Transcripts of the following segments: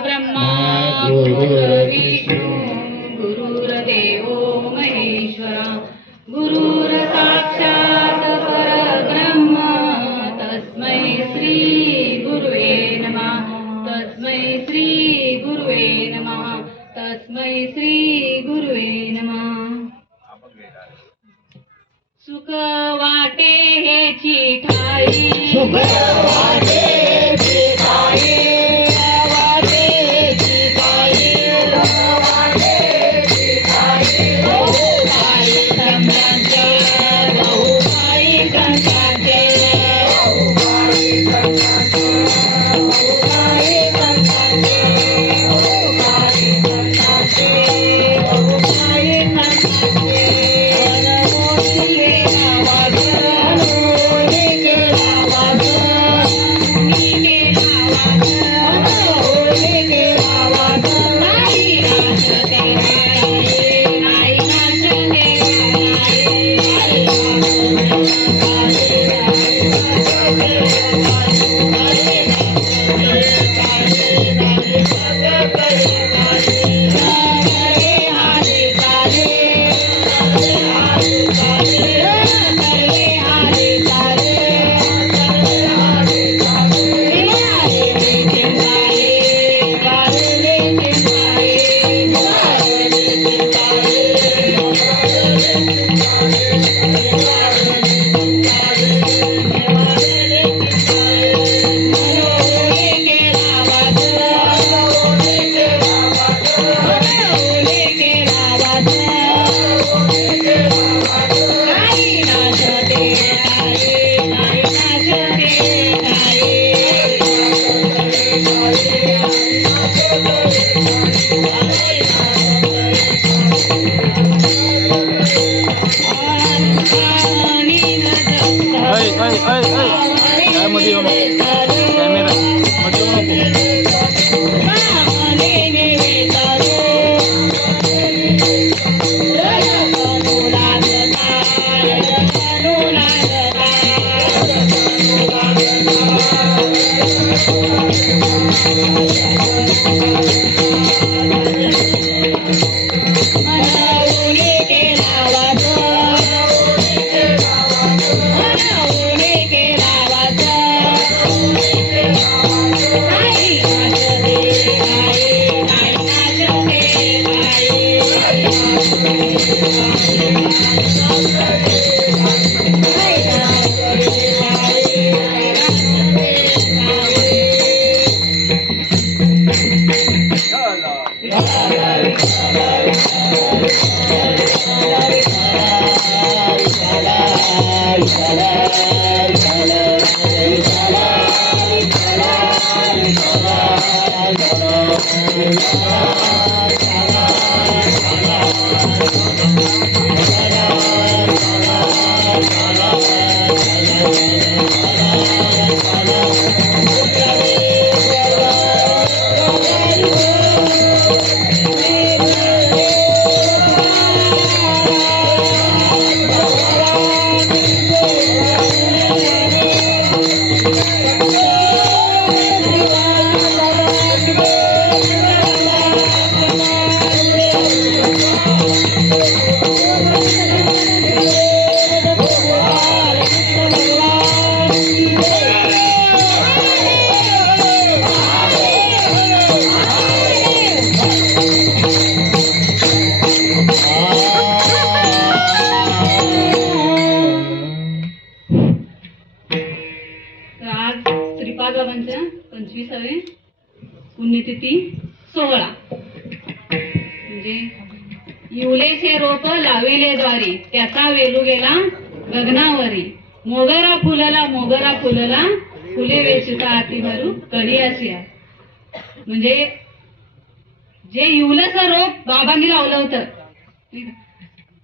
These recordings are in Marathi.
परब्रह्मा गुरुर्विष्णू गुरुर्देवो महेश्वरा गुरुर् साक्षात् परब्रह्म तस्मै श्री गुरुवे नमः तस्मै श्री गुरुवे नमः तस्मै श्री गुरुवे नमः सुख वाटे हेची ठाई सुख वाटे हेची ठाई वाटे हेची ठाई वाटे हेची ठाई बहुताई संतांचे बहुताई संतांचे बहुताई संतांचे बहुताई संतांचे बहुताई संतांचे बहुताई संतांचे पुण्यतिथी 16 म्हणजे युलेचे रोप लाविले द्वारी त्याचा वेलू गेला गगनावरी मोगरा फुलला फुले वेचिता आती भरू कडी असिया. म्हणजे जे युलेचं रोप बाबांनी लावलं होतं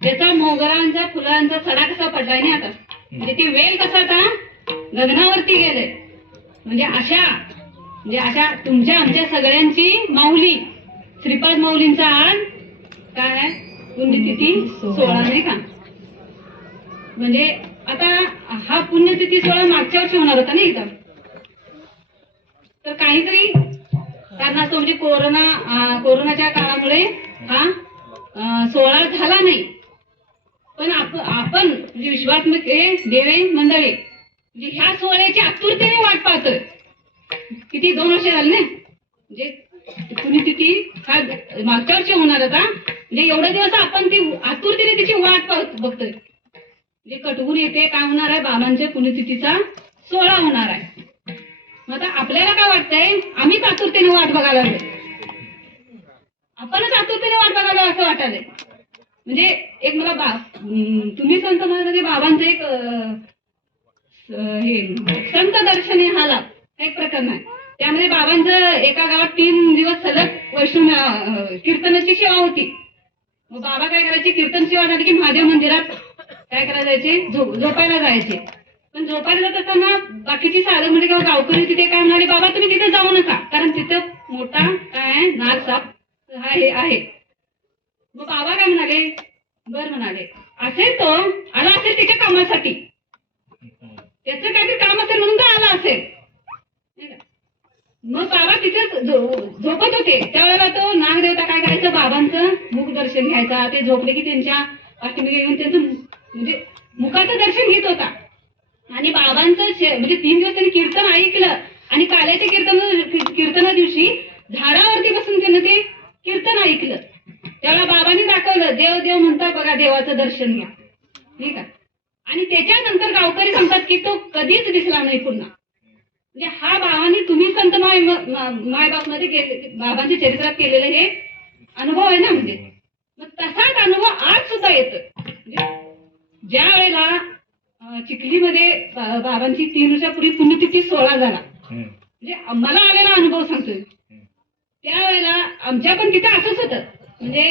त्याचा मोगरांचा फुलांचा सडा कसा पडलाय ना आता म्हणजे ते वेल कसा आता गगनावरती गेले. म्हणजे अशा तुमच्या आमच्या सगळ्यांची माऊली श्रीपाद माऊलींचा आज काय आहे पुण्यतिथी 16 नाही का. म्हणजे आता हा पुण्यतिथी 16 मागच्या वर्षी होणार होता ना इथं तर काहीतरी कारण कारणास्तव म्हणजे कोरोनाच्या काळामुळे हा सोहळा झाला नाही. पण आपण म्हणजे विश्वात्मक देवे मंडळी म्हणजे ह्या सोहळ्याची आतुरतेने वाट पाहतोय. किती 2 वर्ष झाली ना, म्हणजे पुण्यतिथी हा मागच्या वर्षी होणार होता. म्हणजे एवढे दिवस आपण ती आतुरतेने तिची वाट बघतोय. म्हणजे कटवून येते काय होणार आहे, बाबांच्या पुण्यतिथीचा सोहळा होणार आहे. मग आता आपल्याला काय वाटतंय, आम्हीच आतुरतेने वाट बघायला लागलो, आपणच आतुरतेने वाट बघायला असं वाटायलंय. म्हणजे एक मला तुम्ही संत महाराज बाबांचं एक हे संत दर्शने हा लाभ एक प्रकरण आहे. त्यामध्ये बाबांचं एका गावात 3 दिवस सलग वैष्णव कीर्तनाची सेवा होती. मग बाबा काय करायचे, कीर्तन सेवा झाली की महादेव मंदिरात काय करायला जायचे, झोपायला जायचे. पण झोपायला जात असताना बाकीची साधक म्हणजे किंवा गावकरी तिथे काय म्हणाले, बाबा तुम्ही तिथे जाऊ नका, कारण तिथं मोठा काय नागसाप आहे. मग बाबा काय म्हणाले, बर म्हणाले, असेल तो आला असेल त्याच्या कामासाठी, त्याचं काहीतरी काम असेल म्हणून तो आला असेल. मग बाबा तिथे झोपत होते त्यावेळेला तो नागदेवता काय करायचं, बाबांचं मुख दर्शन घ्यायचा. ते झोपले की त्यांच्या पाठीमागे येऊन त्यांचं म्हणजे मुखाचं दर्शन घेत होता. आणि बाबांचं म्हणजे 3 दिवस त्यांनी कीर्तन ऐकलं. आणि काल्याच्या कीर्तना दिवशी झाडावरती बसून त्यानं ते कीर्तन ऐकलं. त्याला बाबांनी दाखवलं, देव देव म्हणता बघा, देवाचं दर्शन घ्या, ठीक आहे. आणि त्याच्यानंतर गावकरी सांगतात की तो कधीच दिसला नाही पुन्हा. म्हणजे हा बाबांनी तुम्ही संत मायबापमध्ये बाबांच्या चरित्रात केलेले हे अनुभव आहे ना. म्हणजे मग तसाच अनुभव आज सुद्धा येतोय. म्हणजे ज्या वेळेला चिखलीमध्ये बाबांची 3 वर्षापूर्वी पुण्यतिथी सोहळा झाला, म्हणजे मला आलेला अनुभव सांगतोय. त्यावेळेला आमच्या पण तिथं असंच होतं. म्हणजे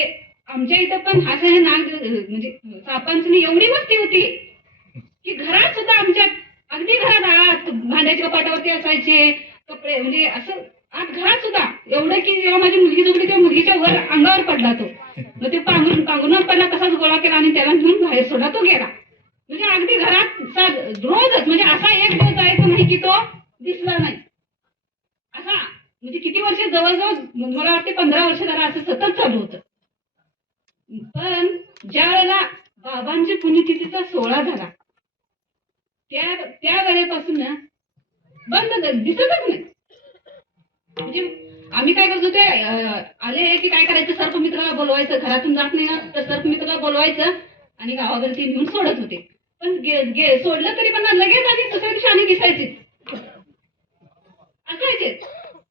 आमच्या इथं पण असं हे नाग म्हणजे सापांची एवढी वस्ती होती की घरात सुद्धा आमच्या अगदी घरात आत भांड्याच्या कपाटावरती असायचे कपडे. म्हणजे असं आत घरात सुद्धा एवढं की जेव्हा माझी मुलगी झोपली तेव्हा मुलगीच्या वर अंगावर पडला तो. मग ते पांघरून पडला, तसाच गोळा केला आणि त्याला घेऊन बाहेर सोडला, तो गेला. म्हणजे अगदी घरात रोजच म्हणजे असा एक दिवस जायचं नाही की तो दिसला नाही. असा म्हणजे किती वर्ष, जवळजवळ मला वाटते 15 वर्ष झाला असं सतत चालू होतं. पण ज्या वेळेला बाबांच्या पुण्यतिथीचा सोहळा झाला त्या वेळेपासून ना बंद, दिसतच नाही. म्हणजे आम्ही काय करतो, ते आले की काय करायचं, सर्पमित्राला बोलवायचं, घरातून जात नाही ना तर सर्पमित्राला बोलवायचं आणि गावाकडे नेऊन सोडत होते. पण सोडलं तरी पण लगेच आणि दुसऱ्या दिवशी आणि दिसायचे असायचे.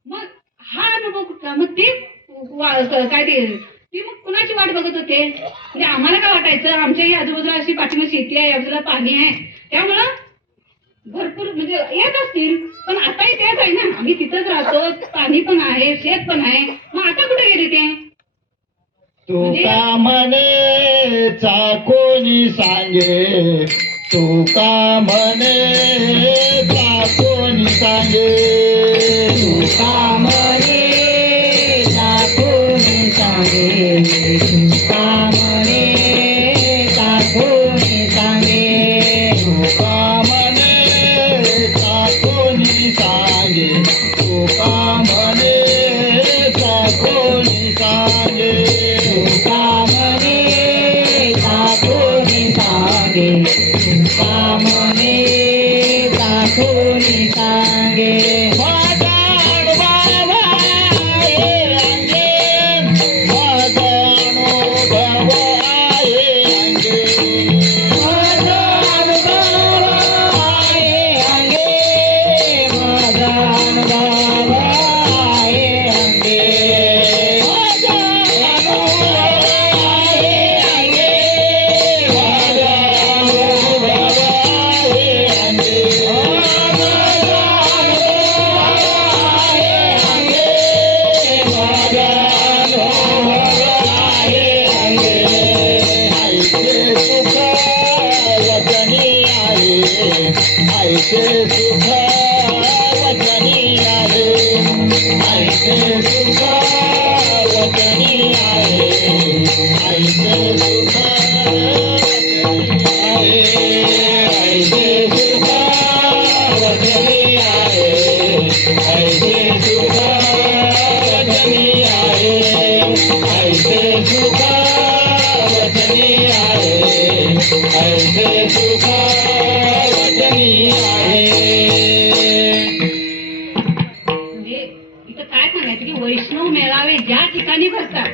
मग हा अनुभव कुठला, मग ते काय ते मग कुणाची वाट बघत होते. म्हणजे आम्हाला काय वाटायचं, आमच्याही आजूबाजूला अशी पाठीमागे शेती आहे, आजूबाजूला पाणी आहे, त्यामुळं भरपूर म्हणजे येत असतील. पण आताही तेच आहे ना, आम्ही तिथंच राहतो, पाणी पण आहे, शेत पण आहे, मग आता कुठे गेले ते. तू का म्हणे कोणी सांगे, तू का म्हणे कोणी सांगे, तू का म्हणे कोणी सांगे, तू का म्हणे कोणी सांगे, तू का म्हणे कोणी सांगे, तू का म्हणे कोणी सांगे, तू का म्हणे कोणी सांगे, तू का म्हणे कोणी सांगे. ऐसे तुका वचनी आहे ऐसे तुका वचनी आहे. म्हणजे इथं काय सांगायचं की वैष्णव मेळावे ज्या ठिकाणी भरतात,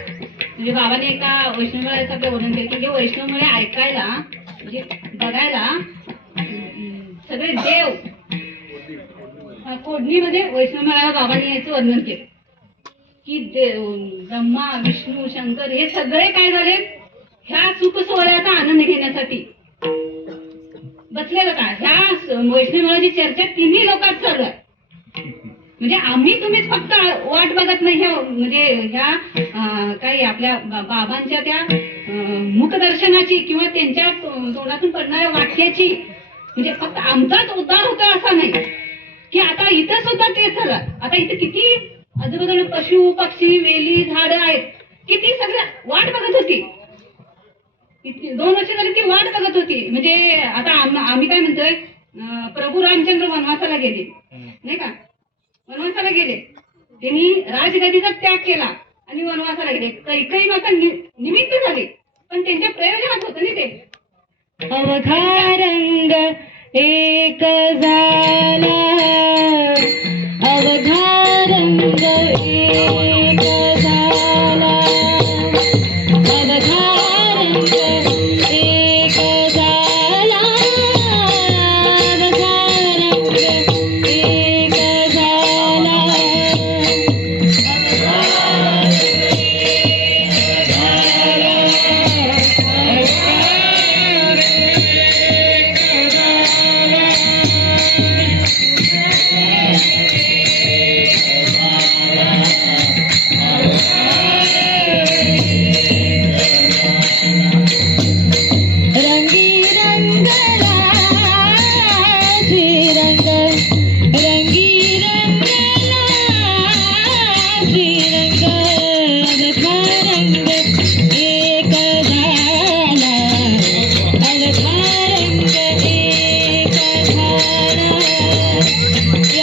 म्हणजे बाबाने एका वैष्णव मेळाव्याचं आपलं वर्णन केलं की हे वैष्णव मेळे ऐकायला म्हणजे बघायला सगळे देव कोडणीमध्ये वैष्णव मेळावा बाबांनी याचं वर्णन केलं की ब्रह्मा विष्णू शंकर हे सगळे काय झाले ह्या सुख सोहळ्याचा आनंद घेण्यासाठी बसलेलं का ह्या वैष्णव मेळाव्याची चर्चा तिन्ही लोकात चालू आहे. म्हणजे आम्ही तुम्हीच फक्त वाट बघत नाही ह्या म्हणजे ह्या काही आपल्या बाबांच्या त्या मुखदर्शनाची किंवा त्यांच्या तोंडातून पडणाऱ्या वाक्याची म्हणजे फक्त आमचाच उद्धार होतो असा नाही की आता इथं सुद्धा ते झालं. आता इथे किती आजूबाजूला पशु पक्षी वेली झाडं आहेत किती सगळं वाट बघत होती. 2 वर्ष झाली ती वाट बघत होती. म्हणजे आता आम्ही काय म्हणतोय प्रभू रामचंद्र वनवासाला गेले नाही का, वनवासाला गेले त्यांनी राजगदीचा त्याग केला आणि वनवासाला गेले. कैकई माता निमित्त झाली पण त्यांच्या प्रयोजनात होतं ना ते. अवघा रंग एक झाला अवघा रंग एक झाला अवघा रंग एक झाला अवघा रंग एक झाला रंगी रंगला श्रीरंग रंगी रंगला श्रीरंग अवघा रंग एक झाला अवघा रंग एक झाला रंगी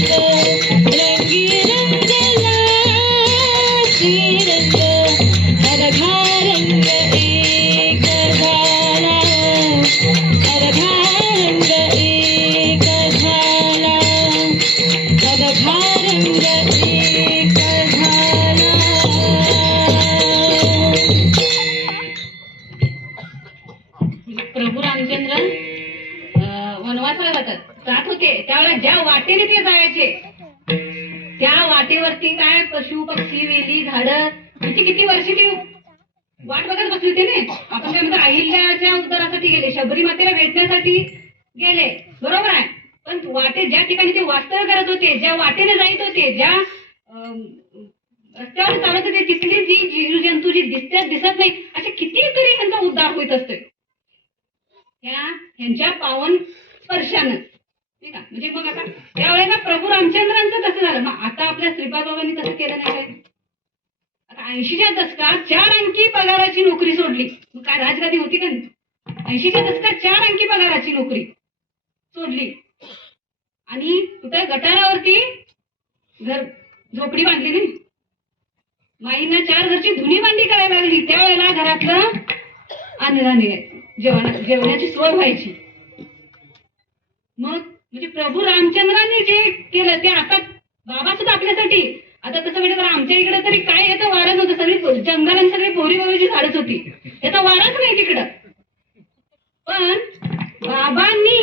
रंगला रंगी रंगला श्रीरंग अवघा रंग एक झाला अवघा रंग एक झाला अवघा रंग एक झाला. प्रभू रामचंद्र वनवासाला जात होते त्यावेळेला ज्या वाटेने ते जायचे त्या वाटेवरती काय पशु पक्षी वेली झाडं किती किती वर्ष ती वाट बघत बसली होती ना. आपण काय म्हणतो अहिल्याच्या उद्धारासाठी गेले, शबरी मातेला भेटण्यासाठी गेले बरोबर आहे. पण वाटे ज्या ठिकाणी ते वास्तव्य करत होते ज्या वाटेने जायत होते ज्या रस्त्यावर चालत होते तिथली जी जीवजंतू जी दिसत नाही असे कितीतरी त्यांचा उद्धार होत असतोय ह्यांच्या पावन स्पर्शानं नाही का. म्हणजे मग आता त्यावेळेला प्रभू रामचंद्रांचं कसं झालं. मग आता आपल्या श्रीपाद बाबांनी कसं केलं नाही काय. आता 80च्या दशकात 4 अंकी पगाराची नोकरी सोडली. मग काय राजगादी होती का नाही. 80च्या दशकात 4 अंकी पगाराची नोकरी सोडली आणि कुठे गटारावरती घर झोपडी बांधली नाही. माईंना 4 घरची धुनी बांधली करायला लागली. त्यावेळेला घरातलं अन्नधान्य घ्यायचं जेवणाची सोय व्हायची. मग म्हणजे प्रभू रामचंद्रांनी जे केलं ते आता बाबा सुद्धा आपल्यासाठी आता तसं म्हणजे आमच्या इकडे तरी काय याचा वारच नव्हतं. सगळी जंगल आणि सगळी बोरी बोरीची झाडच होती. याचा वारच नाही तिकडं. पण बाबांनी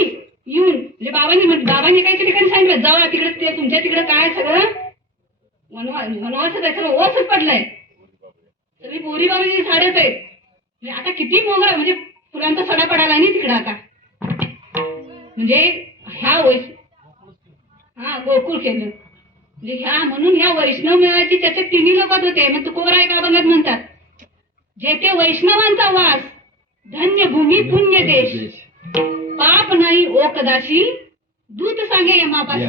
येऊन म्हणजे बाबांनी काही ठिकाणी सांगितलं जावा तिकडे तुमच्या तिकडे काय सगळं वनवासच आहे सगळं ओसच पडलंय. सगळी बोरी बोरीची झाडच आहेत. म्हणजे आता किती मोगरा म्हणजे फुलांचा सडा पडायला नाही तिकडं आता. म्हणजे ह्या गोकुळ केलं म्हणजे ह्या म्हणून ह्या वैष्णव मेळाची चर्चा तिन्ही लोकात होते. मग तुकोबराय का अभंगात म्हणतात जेथे वैष्णवांचा वास धन्य भूमी पुण्य देश पाप नाही ओ कदाची दूत सांगे यमापाशी.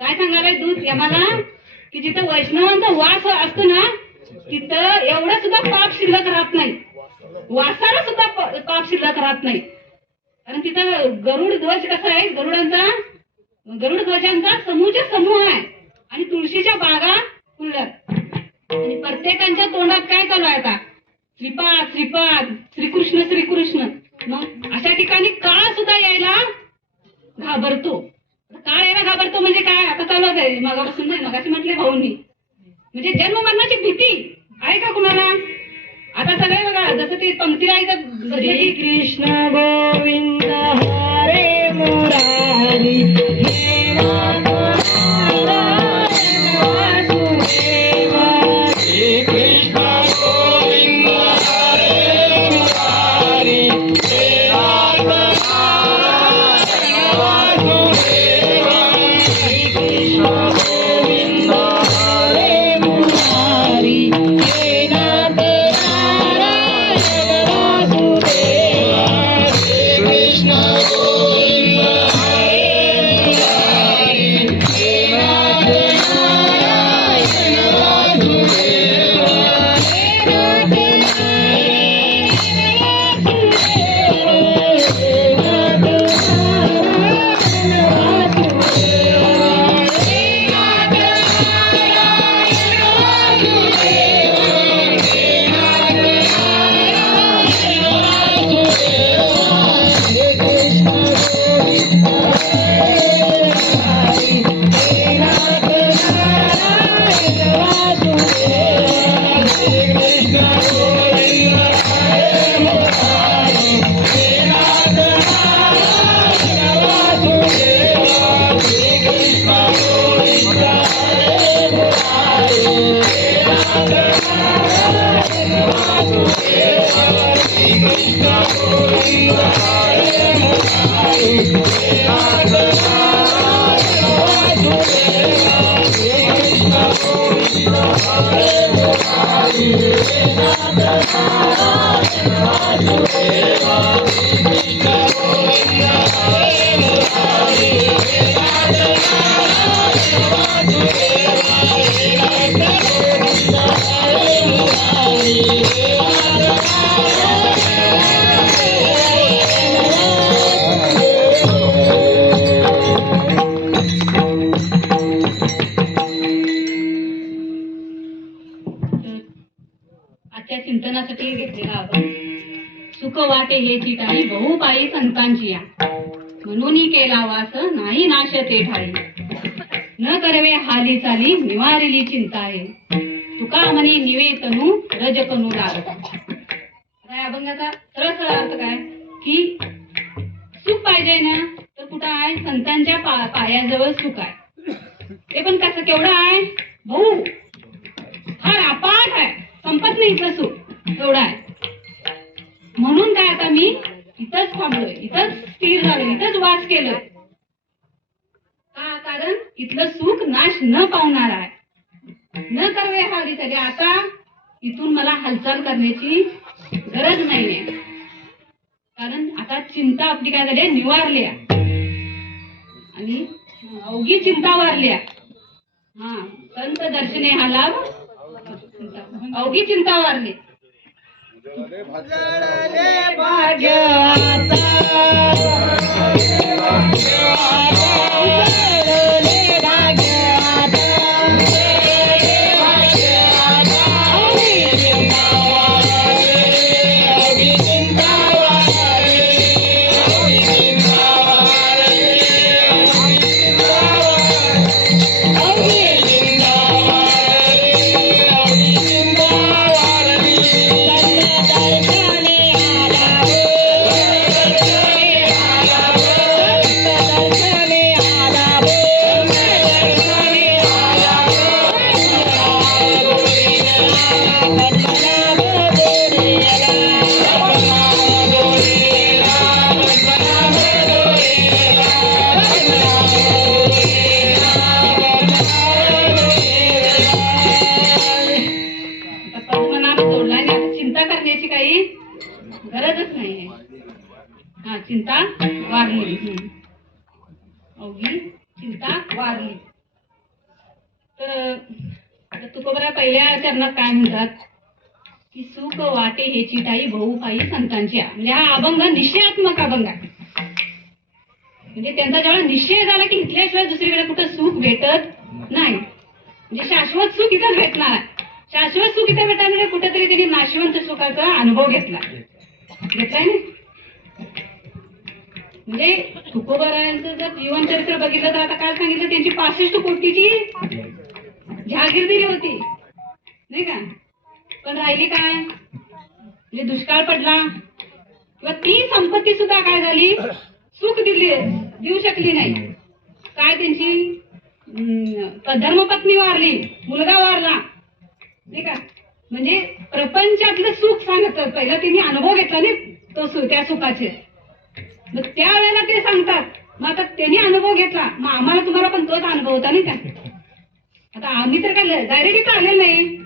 काय सांगायला दूत यमाला की जिथं वैष्णवांचा वास असतो ना तिथं एवढं सुद्धा पाप शिल्लक राहत नाही, वासाला सुद्धा पाप शिल्लक राहत नाही. कारण तिथं गरुड ध्वज कसा आहे, गरुड ध्वजांचा समूह आहे आणि तुळशीच्या बागा फुलल्यात आणि प्रत्येकांच्या तोंडात काय चालू आहे आता, श्रीपाद श्रीपाद, श्रीकृष्ण श्रीकृष्ण. मग अशा ठिकाणी काळ सुद्धा यायला घाबरतो. काळ यायला घाबरतो म्हणजे काय, आता चालू आहे मगापासून नाही, मगाशी म्हटले भाऊंनी, म्हणजे जन्म मरणाची भीती आहे का कुणाला. आता सगळे बघा जसं ते पंक्तीला ऐकत श्री कृष्ण गोविंद हरे मुरारी हे नाथ नारायण वासुदेवा. श्री कृष्ण गोविंद हरे मुरारी हे नाथ नारायण वासुदेवा. श्री कृष्ण गोविंद हरे मुरारी हे नाथ नारायण वासुदेवा. श्री कृष्ण गोविंद हरे मुरारी हे नाथ नारायण वासुदेवा. आजच्या चिंतनासाठी घेतलेला आपण सुख वाटे हे चिटाळी बहुपायी संतांची या, म्हणून केला वास नाही नाश ते ठाई. न करवे हाली चाली निवारिली चिंता आहे, तुका म्हणे निवेतनू रजकनू लागता. आता या अभंगाचा सरळ सरळ अर्थ काय की सुख पाहिजे ना तर कुठं आहे, संतांच्या पायाजवळ सुख आहे. ते पण कसं केवढं आहे, भाऊ हा अपाट आहे, संपत नाही इथलं सुख एवढं आहे. म्हणून काय आता मी इथंच थांबलोय, इथंच स्थिर झालोय, इथंच वास केलोय. का, कारण इथलं सुख नाश न पावणार आहे. न करवे हाली चाली, आता इथून मला हालचाल करण्याची गरज नाहीये, कारण आता चिंता आपली काय झाली निवारली आणि अवघी चिंता वारल्या. हा संत दर्शने हा लाभ, अवघी चिंता वारली. भाग्य आता गरजच नाहीये. हा चिंता वारली, अवघी चिंता वारली. तर तर तुकोबरा पहिल्या चरणात काय म्हणतात की सुख वाटे हेची ठाई भाऊ पायी संतांच्या, म्हणजे हा अभंग निश्चयात्मक अभंग आहे. म्हणजे त्यांचा जेव्हा निश्चय झाला की इथल्याशिवाय दुसरीकडे कुठं सुख भेटत नाही, म्हणजे शाश्वत सुख इथंच भेटणार आहे. शाश्वत सुख इथे भेटणार म्हणजे कुठेतरी त्यांनी नाशवंत सुखाचा अनुभव घेतलाय ना. म्हणजे तुकोबारायांचं जर जीवनचरित्र बघितलं तर आता काय सांगितलं, त्यांची 65 कोटीची जहागीरदारी होती नाही का, पण राहिली काय, म्हणजे दुष्काळ पडला किंवा ती संपत्ती सुद्धा काय झाली, सुख देऊ शकली नाही. काय त्यांची धर्मपत्नी वारली, मुलगा वारला नाही का, म्हणजे प्रपंचातलं सुख सांगतात. पहिला त्यांनी अनुभव घेतला नाही तो त्या सुखाचे, मग त्यावेळेला ते सांगतात. मग आता त्यांनी अनुभव घेतला, मग आम्हाला तुम्हाला पण तोच अनुभव होता नाही का. आता आम्ही तर काय डायरेक्ट इथं आलेलं नाही,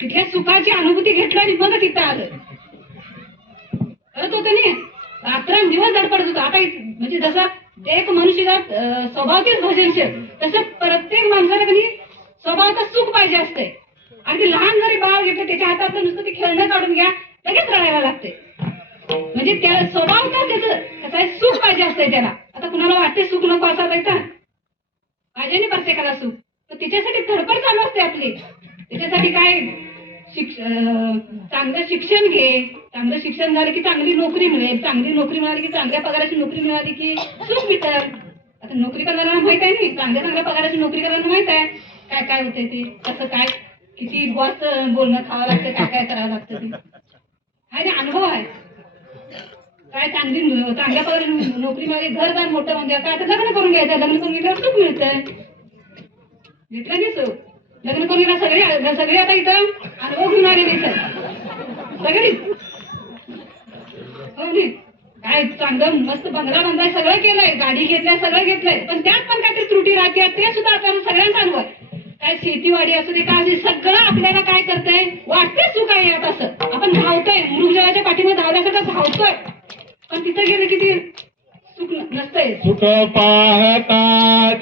तिथल्या सुखाची अनुभूती घेतली आणि मग तिथं आलं. करत होतं नाही, रात्रंदिवस धडपडत होतो. आता म्हणजे जसं एक मनुष्याचा स्वभावतेच भजनशील, तसं प्रत्येक माणसाला कधी स्वभावाचं सुख पाहिजे असते. अगदी लहान जरी बाळ घेतलं त्याच्या हातात नुसतं ते खेळणं काढून घ्या, लगेच रडायला लागते. म्हणजे त्या स्वभाव का त्याचं कसं आहे, सुख पाहिजे असतंय त्याला. आता कुणाला वाटते सुख नको असा पाहिजे, पाहिजे नाही प्रत्येकाला सुख, तर त्याच्यासाठी धडपड चालू असते आपली. त्याच्यासाठी काय चांगलं शिक्षण घे, चांगलं शिक्षण झालं की चांगली नोकरी मिळेल, चांगली नोकरी मिळाली की चांगल्या पगाराची नोकरी मिळाली की सुख मिळतं. आता नोकरी करणाऱ्यांना माहित आहे नाही, चांगल्या पगाराची नोकरी करणाऱ्यांना माहित आहे काय काय होते ते, कसं काय किती बॉस बोलणं खावं लागतं, काय काय करावं लागतं ते आहे ना, अनुभव आहे. काय चांगल्या पगाराची नोकरी मिळाली, घरदार मोठं म्हणजे काय, आता लग्न करून घ्यायचं, लग्न करून घेतल्यावर सुख मिळतं. घेतलं नाही सुख, लग्न करून सगळे आता इथं अनुभव घेऊन आलेले सगळे हो नाही. काय चांगलं मस्त बंगला बांधाय सगळं केलंय, गाडी घेतलंय, सगळं घेतलंय, पण त्यात पण काहीतरी त्रुटी राहते, ते सुद्धा आपल्याला सगळ्यांचा अनुभव आहे. काय शेतीवाडी असू दे काय असू, सगळं आपल्याला काय करतंय, वाटते सुख आहे यात. असं आपण धावतोय, मृगजळाच्या पाठीमध्ये धावल्यासारखं धावतोय, पण तिथं गेलं की ते सुख नसतंय. सुख पाहता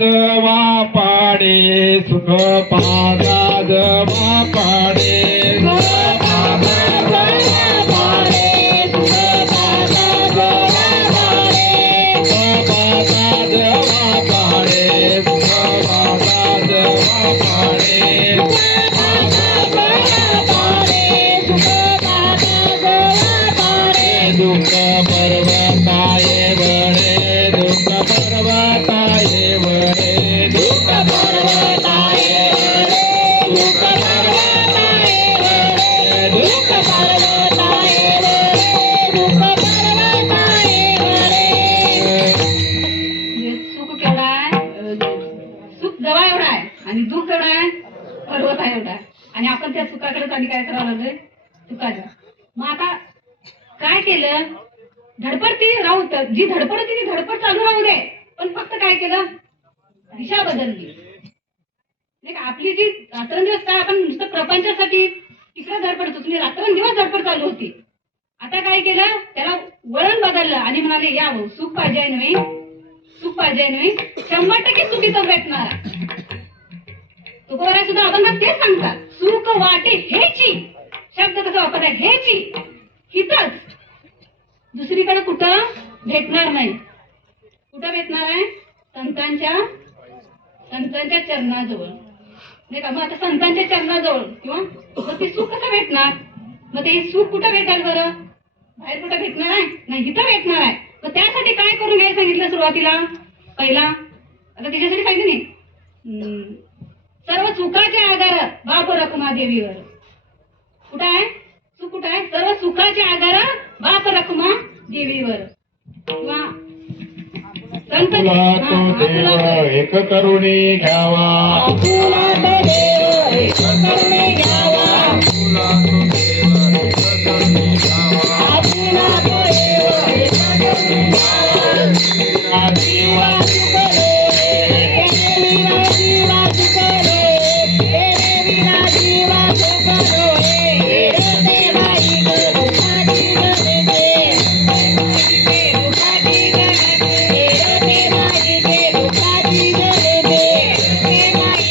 जवा पाडे, सुख पाहता जवा पाडे, दुःख पर्वताये वळे, दुःख पर्वताये वळे, दुःख पर्वताये वळे, दुःख पर्वताये वळे, दुःख पर्वताये वळे, दुःख पर्वताये वळे. सुख केवढा आहे, सुख जवळ एवढा आहे आणि दुःख एवढा आहे, पर्वत आहे एवढा आहे. आणि आपण त्या सुखाकडेच आणि काय करावं लागलं, सुखाच्या. मग आता काय केलं, धडपडती राहू, जी धडपड होती ती धडपड चालू राहू दे, पण फक्त काय केलं, दिशा बदलली नाही का. आपली जी रात्रंदिवस काय आपण नुसतं प्रपंचासाठी तिकडे धडपडत होतो, रात्रंदिवस धडपड चालू होती. आता काय केलं, त्याला वळण बदललं आणि म्हणाले या भाऊ, सुख पाहिजे नाही, सुख पाहिजे नाही, 100% सुख इथं भेटणार. तुकोबारा सुद्धा अभंगात तेच सांगतात, सुख वाटे हेची, शब्द कसा वापरला, हेची, हितच, दुसरीकडे कुठं भेटणार नाही. कुठं भेटणार आहे, संतांच्या चरणाजवळ नाही का. मग आता संतांच्या चरणाजवळ किंवा मग ते सुख कसं भेटणार, मग ते सुख कुठं भेटेल बरं, बाहेर कुठं भेटणार आहे नाही, इथं भेटणार आहे. मग त्यासाठी काय करून घ्यायला सांगितलं सुरुवातीला, पहिला आता त्याच्यासाठी सांगितलं नाही, सर्व सुखाचे आधार बाप रखुमा देवीवर. कुठं आहे सुख, कुठं आहे, सर्व सुखाचे आधार बाप रखुमा देवीवर. किंवा तुला तो देव एक करुणी घ्यावा, तुला तो देव एक करुणी घ्यावा, तुला तो देव एक करुणी घ्यावा, तुला तो देव एक करुणी घ्यावा. जीवा तुकरे, जीवा जीवा तुकरे, जीवा जीवा तुकरे, देवाई दुखाची गरजे, दुखाची गरजे, देवाई दुखाची गरजे, देवाई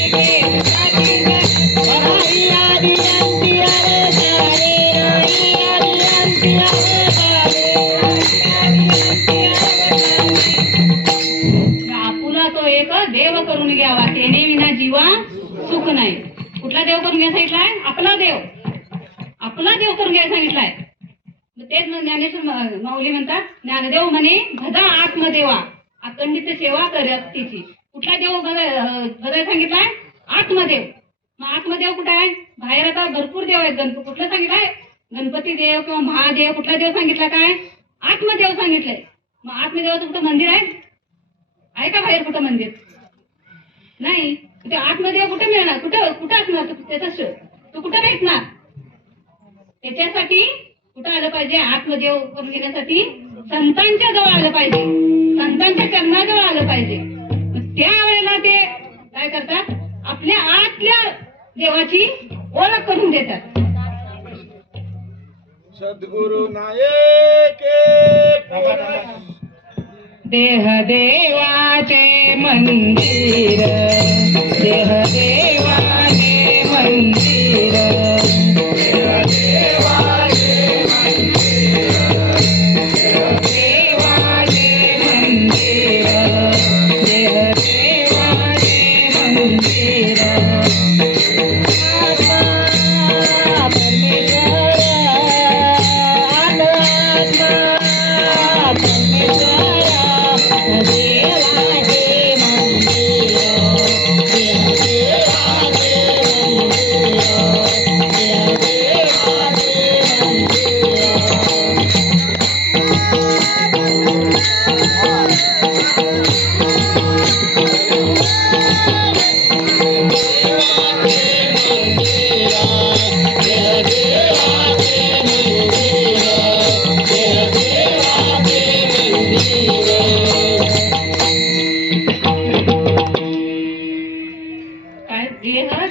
घ्यायला सांगितलाय? आपला देव करून घ्यायला सांगितलाय. तेच ज्ञानेश्वर माऊली म्हणतात, ज्ञानदेव म्हणे भजा आत्मदेवा अखंडित सेवा करत तिची. कुठला देव भजायला सांगितलाय? आत्मदेव. मग आत्मदेव कुठे आहे? बाहेर आता भरपूर देव आहेत. कुठलं सांगितलंय? गणपती देव किंवा महादेव. कुठला देव सांगितला? काय? आत्मदेव सांगितलंय. मग आत्मदेवाचं कुठं मंदिर आहे का बाहेर कुठं मंदिर? नाही. ते आत्मदेव कुठे मिळणार? कुठं असणार त्याचा? तो कुठं भेटणार? त्याच्यासाठी कुठं आलं पाहिजे? आत्मदेव करून घेण्यासाठी संतांच्या जवळ आलं पाहिजे, संतांच्या चरणाजवळ आलं पाहिजे. त्यावेळेला ते काय करतात? आपल्या आतल्या देवाची ओळख करून देतात. सद्गुरु नायक देह देवाचे मंदिर, देह देवाचे मंदिर,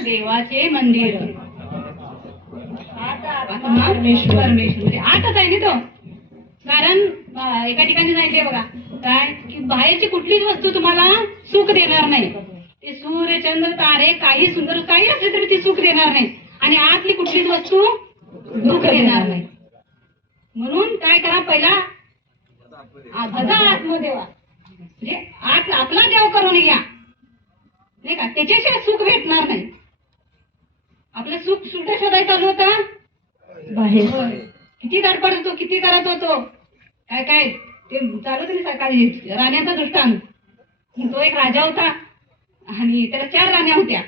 देवाचे मंदिर. परमेश्वर म्हणजे आतच आहे ना तो. कारण एका ठिकाणी जायचे बघा काय की बाहेरची कुठलीच वस्तू तुम्हाला सुख देणार नाही. ते सूर्य चंद्र तारे काही सुंदर काही असले तरी ती सुख देणार नाही, आणि आतली कुठलीच वस्तू दुःख देणार नाही. म्हणून काय करा? पहिला भजा आत्मदेवा, म्हणजे आत आपला देव करून घ्या, नाही का? त्याच्याशिवाय सुख भेटणार नाही. आपलं सुख कुठे शोधायचं चालू होतं? बाहेर. किती धडपड होतो, किती करत होतो, काय काय ते चालू होतं ना सकाळी राण्याचा दृष्टांत. तो एक राजा होता आणि त्याला 4 राण्या होत्या,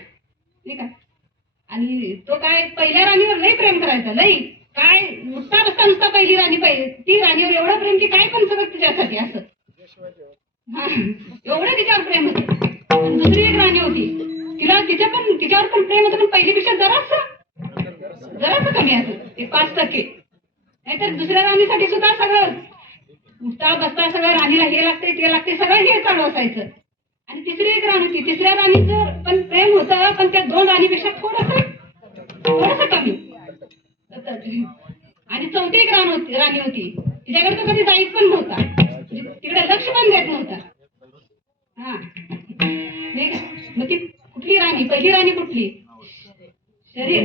नाही का? आणि तो काय पहिल्या राणीवर लई प्रेम करायचा, लई काय नुसता बसता नुसता पहिली राणी पाहिजे. ती राणीवर एवढं प्रेम की काय पण सगळं तिच्यासाठी असं, हा एवढं तिच्यावर प्रेम होतं. दुसरी एक राणी होती, तिच्यावर पण प्रेम होतं, पण पहिलीपेक्षा जरासं कमी असं, ते 5%. नाहीतर दुसऱ्या राणीसाठी सुद्धा सगळं उठता बसता सगळं राणीला हे लागते ते लागते सगळं हे चालू असायचं. आणि तिसरी एक राणी होती, तिसऱ्या राणीचं पण प्रेम होतं, पण त्या 2 राणीपेक्षा थोडंसं कमी. आणि चौथी एक राणी होती, तिच्याकडे तो कधी जाईत पण नव्हता, तिकडे लक्ष पण देत नव्हता. हा नाही का? मग ती कुठली राणी? पहिली राणी कुठली? शरीर.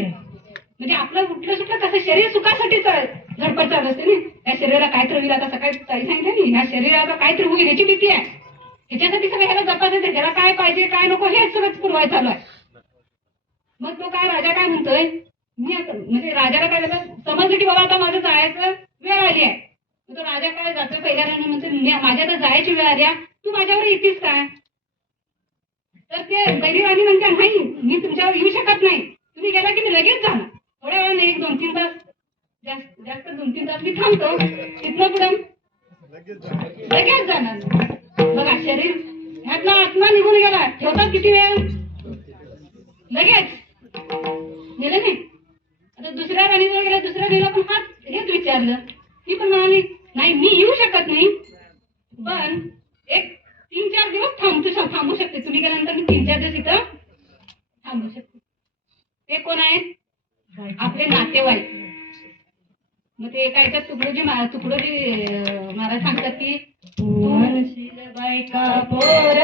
म्हणजे आपलं उठलं सुटलं कसं शरीर सुखासाठी धडपड चालू असते ना. त्या शरीराला काहीतरी होईल, आता सकाळी ताई सांगितलं नाही, ह्या शरीराला काहीतरी होईल याची भीती आहे. त्याच्यासाठी सगळं ह्याला जपात येते, त्याला काय पाहिजे काय नको हेच सगळं पुरवाय चालू आहे. मग तो काय राजा काय म्हणतोय, मी म्हणजे राजाला काय झालं समजलं की बाबा आता माझं जायचं वेळ आली आहे. मग तो राजा काय जातोय पहिल्या राणी म्हणतोय माझ्या तर जायची वेळ आली आहे, तू माझ्यावर येतीस काय? तर ते पहिली राणी म्हणते नाही मी तुमच्यावर येऊ शकत नाही, तुम्ही गेला की मी लगेच जाणार. थोड्या वेळाने 1-2-3 तास जास्त 2-3 तास मी थांबतो, तिथनं पुढं लगेच जाणार. बघा शरीर ह्यातला आत्मा निघून गेला, ठेवतात किती वेळ? लगेच गेलं नाही. आता दुसऱ्या राणीजवळ गेला, दुसऱ्या राणीला पण हेच विचारलं, ती पण म्हणाली नाही मी येऊ शकत नाही, पण एक 3-4 दिवस थांबू शकते. तुम्ही गेल्यानंतर मी 3-4 दिवस इथं थांबू शकते. ते कोण आहेत? आपले नातेवाईक. मग ते काय तुकडोजी महाराज सांगतात की बायका पोर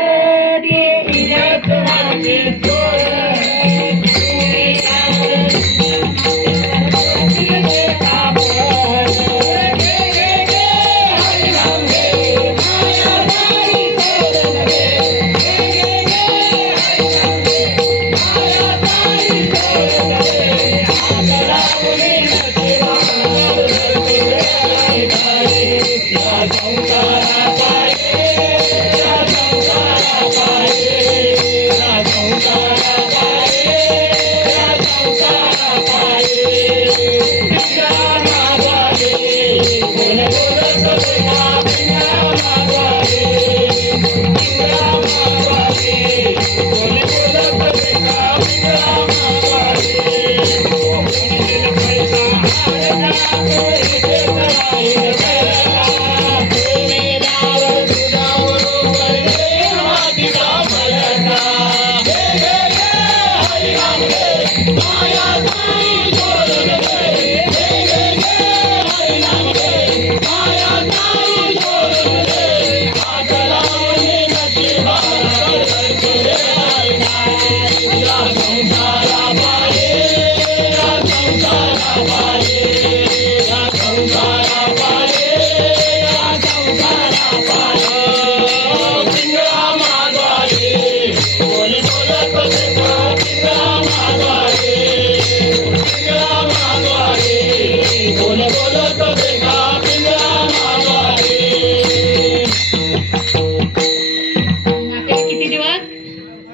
किती दिवस?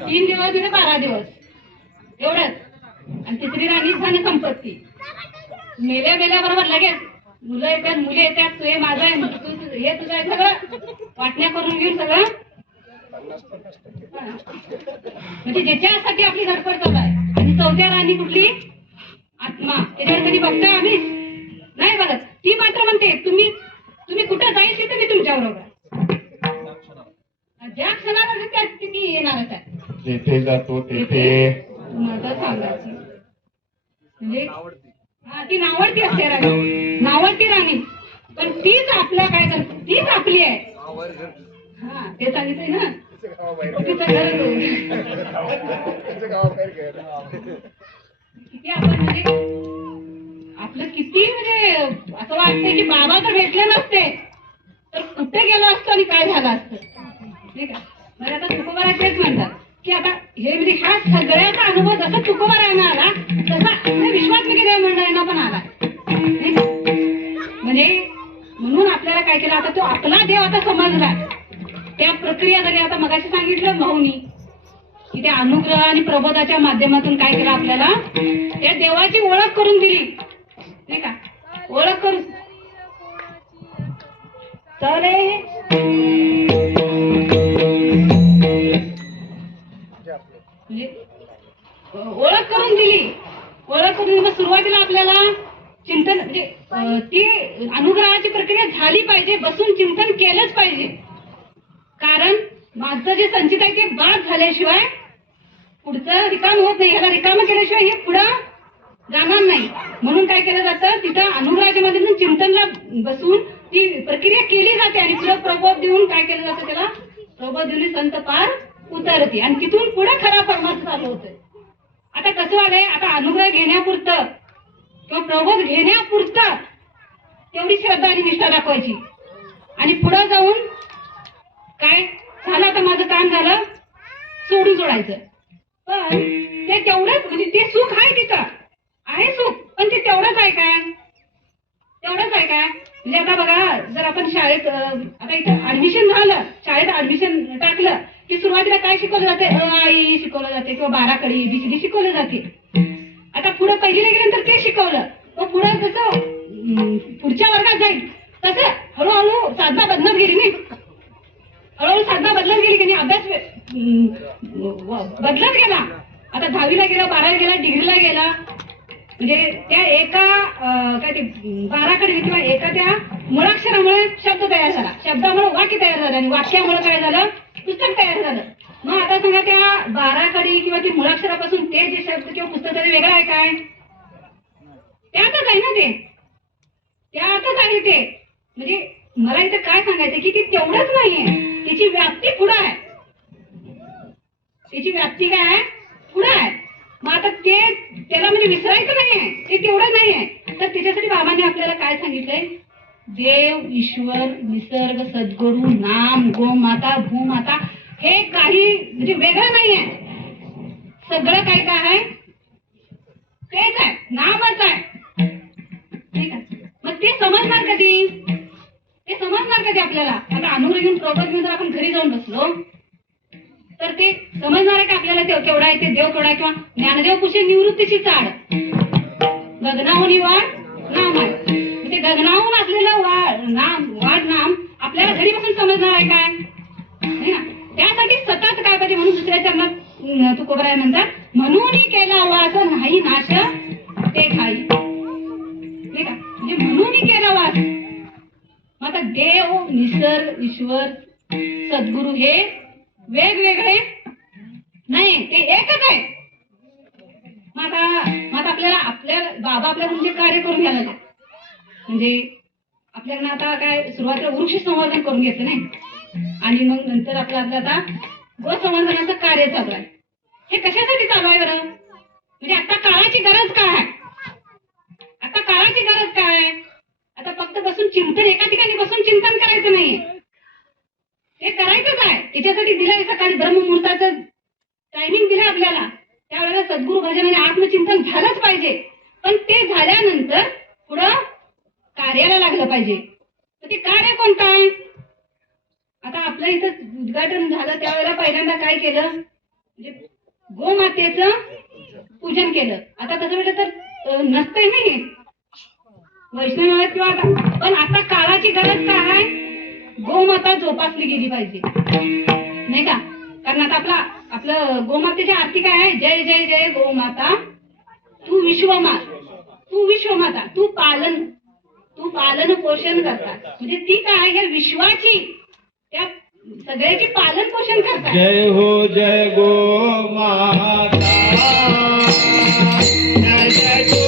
3 दिवस म्हणजे 12 दिवस एवढंच. आणि तिसरी राणी धन संपत्ती. मेल्याबरोबर लगेच मुलं येतात, मुली येतात, तू हे माझं आहे, हे तुझं आहे, सगळं वाटण्या करून घेऊन सगळं. म्हणजे ज्याच्यासाठी आपली धडपड चालू आहे. आणि 4थ्या राणी कुठली? आत्मा. त्याच्यावर कधी बघतोय आम्ही? नाही बघत. ती मात्र म्हणते तुम्ही कुठं जाईल तिथे मी तुमच्या बरोबर. ज्या क्षणाला त्या ती येणारच आहे. जेथे जातो तेथे माझं सांगायचं म्हणजे हा ती नावडती असते राणी, नावडती राणी. पण तीच आपल्या काय करते, तीच आपली आहे. हा ते सांगितलंय ना, तिचं घर किती आपण म्हणजे आपलं किती म्हणजे असं वाटतंय की बाबा तर भेटले नसते तर कुठे गेलो असतो आणि काय झालं असतं. नाही का? म्हणजे आता तुकोबारा तेच म्हणतात की आता हे म्हणजे ह्या सगळ्याचा अनुभव जसा तुकोबारांना आला तसा विश्वात्मिक देव मंडळींना पण आला. म्हणजे म्हणून आपल्याला काय केलं, आता तो आपला देव आता समजला. त्या प्रक्रिया झाली. आता मगाशी सांगितलं भाऊनी की त्या अनुग्रह आणि प्रबोधाच्या माध्यमातून काय केलं, आपल्याला त्या देवाची ओळख करून दिली. नाही का? ओळख करून चालेल. ओळख करून दिली. ओळख करून दिली. सुरुवातीला आपल्याला चिंतन म्हणजे ती अनुग्रहाची प्रक्रिया झाली पाहिजे. बसून चिंतन केलंच पाहिजे. कारण माझं जे संचित आहे ते बाद झाल्याशिवाय पुढचं रिकाम होत नाही. ह्याला रिकाम केल्याशिवाय हे पुढं जाणार नाही. म्हणून काय केलं जातं, तिथं अनुग्रहाच्या माध्यमातून चिंतनला बसून ती प्रक्रिया केली जाते. आणि पुढे प्रबोध देऊन काय केलं जातं, त्याला प्रबोध देऊन संत पार उतरते. आणि तिथून पुढे खरा परमार्थ चालू होतोय. आता कसं आलंय, आता अनुग्रह घेण्यापुरतं किंवा प्रबोध घेण्यापुरतं तेवढी श्रद्धा आणि निष्ठा दाखवायची. आणि पुढे जाऊन काय झालं, आता माझं काम झालं, सोडायचं. पण ते तेवढंच म्हणजे ते सुख आहे, तिथं आहे सुख, पण ते तेवढंच आहे काय? तेवढंच आहे काय? म्हणजे आता बघा, जर आपण शाळेत आता इथं ऍडमिशन झालं, शाळेत ऍडमिशन टाकलं की सुरुवातीला काय शिकवलं जाते, आई शिकवलं जाते किंवा बाराखडी ABCD शिकवलं जाते. आता पुढे पहिलीला गेल्यानंतर ते शिकवलं, मग पुढे कसं पुढच्या वर्गात जाईल तसं हळूहळू साधना बदलत गेली. नाही, हळूहळू साधना बदलत गेली की नाही, अभ्यास बदलत गेला. आता 10वीला गेला, 12वीला गेला, डिग्रीला गेला. म्हणजे त्या एका काय ते बाराखडी किंवा एका त्या मुळाक्षरामुळे शब्द तयार झाला, शब्दामुळे वाक्य तयार झालं, आणि वाक्यामुळे काय झालं, पुस्तक तयार झालं. मग आता सांगा, त्या बाराखडी किंवा ती मुळाक्षरापासून ते जे शब्द किंवा पुस्तक वेगळं आहे काय? त्यातच आहे ना, ते त्यातच आहे ते. म्हणजे मला इथं काय सांगायचं की ते तेवढंच नाहीये, त्याची व्याप्ती पुढे आहे. त्याची व्याप्ती काय आहे, पुढे आहे. मग आता ते त्याला म्हणजे विसरायचं नाहीये, ते तेवढं नाहीये. तर त्याच्यासाठी बाबांनी आपल्याला काय सांगितलंय, देव, ईश्वर, निसर्ग, सद्गुरू, नाम, गोमाता, भूमाता, हे काही म्हणजे वेगळं नाहीये. सगळं काय काय आहे, तेच आहे, नामच आहे. ठीक आहे. मग ते समजणार कधी, ते समजणार कधी आपल्याला? आता अनुग्रह घेऊन प्रबोध घेऊन जर आपण घरी जाऊन बसलो तर ते समजणार आहे का आपल्याला ते केवढा आहे, ते देव केवढा आहे? किंवा ज्ञानदेव कुशे निवृत्तीची चाड, गगनाहून वाढ नाम आहे. म्हणजे गगनाहून असलेलं वाढ आपल्याला घरी बसून समजणार आहे काय नाही ना. त्यासाठी सतत काय पाहिजे म्हणून दुसऱ्या चरणात तुकोबराय म्हणतात, म्हणून केला वास नाही नाश ते ठाई, नाही का. म्हणजे म्हणून केला वास. मग आता देव, निसर्ग, ईश्वर, सद्गुरु हे वेगवेगळे नाही, ते एकच आहे. मग आता आपल्याला बाबा आपल्याला म्हणजे कार्य करून घ्यायला लागले. म्हणजे आपल्याकडनं आता काय सुरुवातीला वृक्ष संवर्धन करून घेतलं नाही, आणि मग नंतर आपलं आता गोसंवर्धनाचं कार्य चालू आहे. हे कशासाठी चालू आहे बरं? म्हणजे आता काळाची गरज काय आहे? आता काळाची गरज काय आहे? आता फक्त बसून चिंतन, एका ठिकाणी बसून चिंतन करायचं नाहीये, हे करायचंच आहे. त्याच्यासाठी दिलंय सकाळी ब्रह्ममुहूर्ताचं टायमिंग दिलं आपल्याला. त्यावेळेला सद्गुरु भजन आणि आत्मचिंतन झालंच पाहिजे. पण ते झाल्यानंतर पुढं कार्याला लागलं पाहिजे. तर ते कार्य कोणतं आहे? आता आपलं इथं उद्घाटन झालं त्यावेळेला पहिल्यांदा काय केलं, म्हणजे गोमातेचं पूजन केलं. आता तसं म्हटलं तर नसतंय नाही वैष्णव किंवा आता, पण आता काळाची गरज काय आहे? गोमाता जोपासली गेली पाहिजे, नाही का. कारण आता आपलं गोमातेची आरती काय आहे? जय जय जय गोमाता, तू विश्वमाता, तू पालन पोषण करता. म्हणजे ती काय आहे? विश्वाची, त्या सगळ्याची पालन पोषण करतात. जय हो जय गो माता, जय जय गो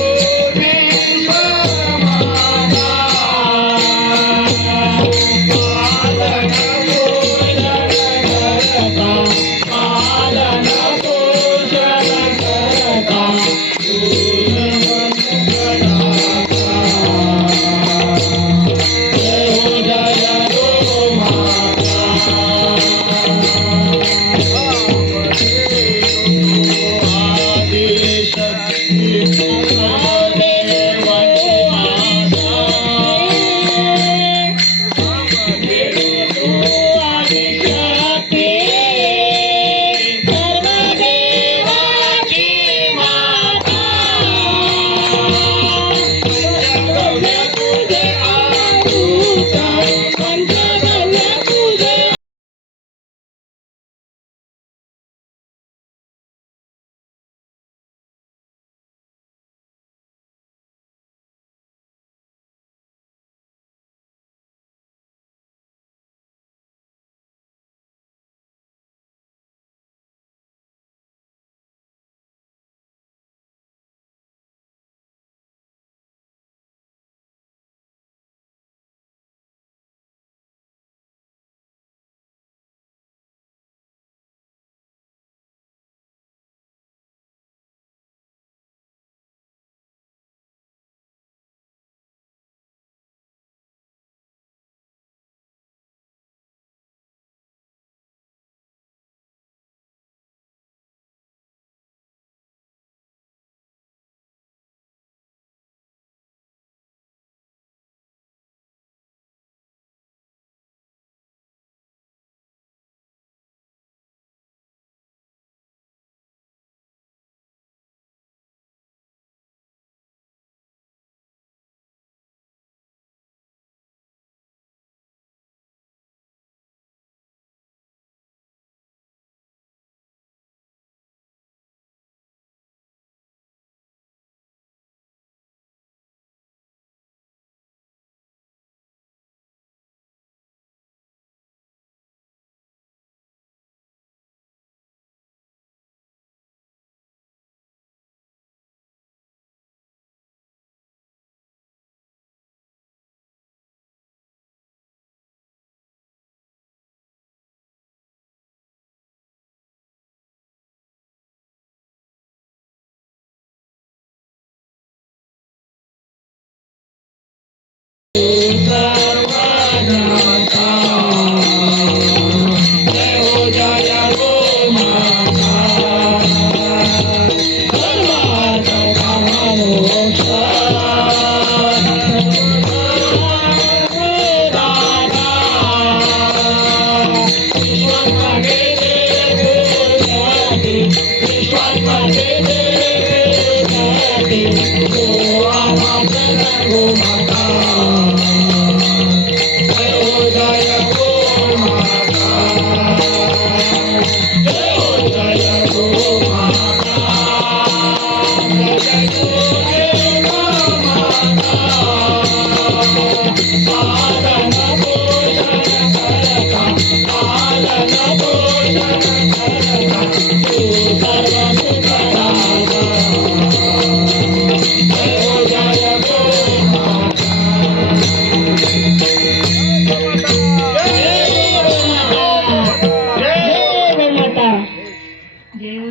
Oh,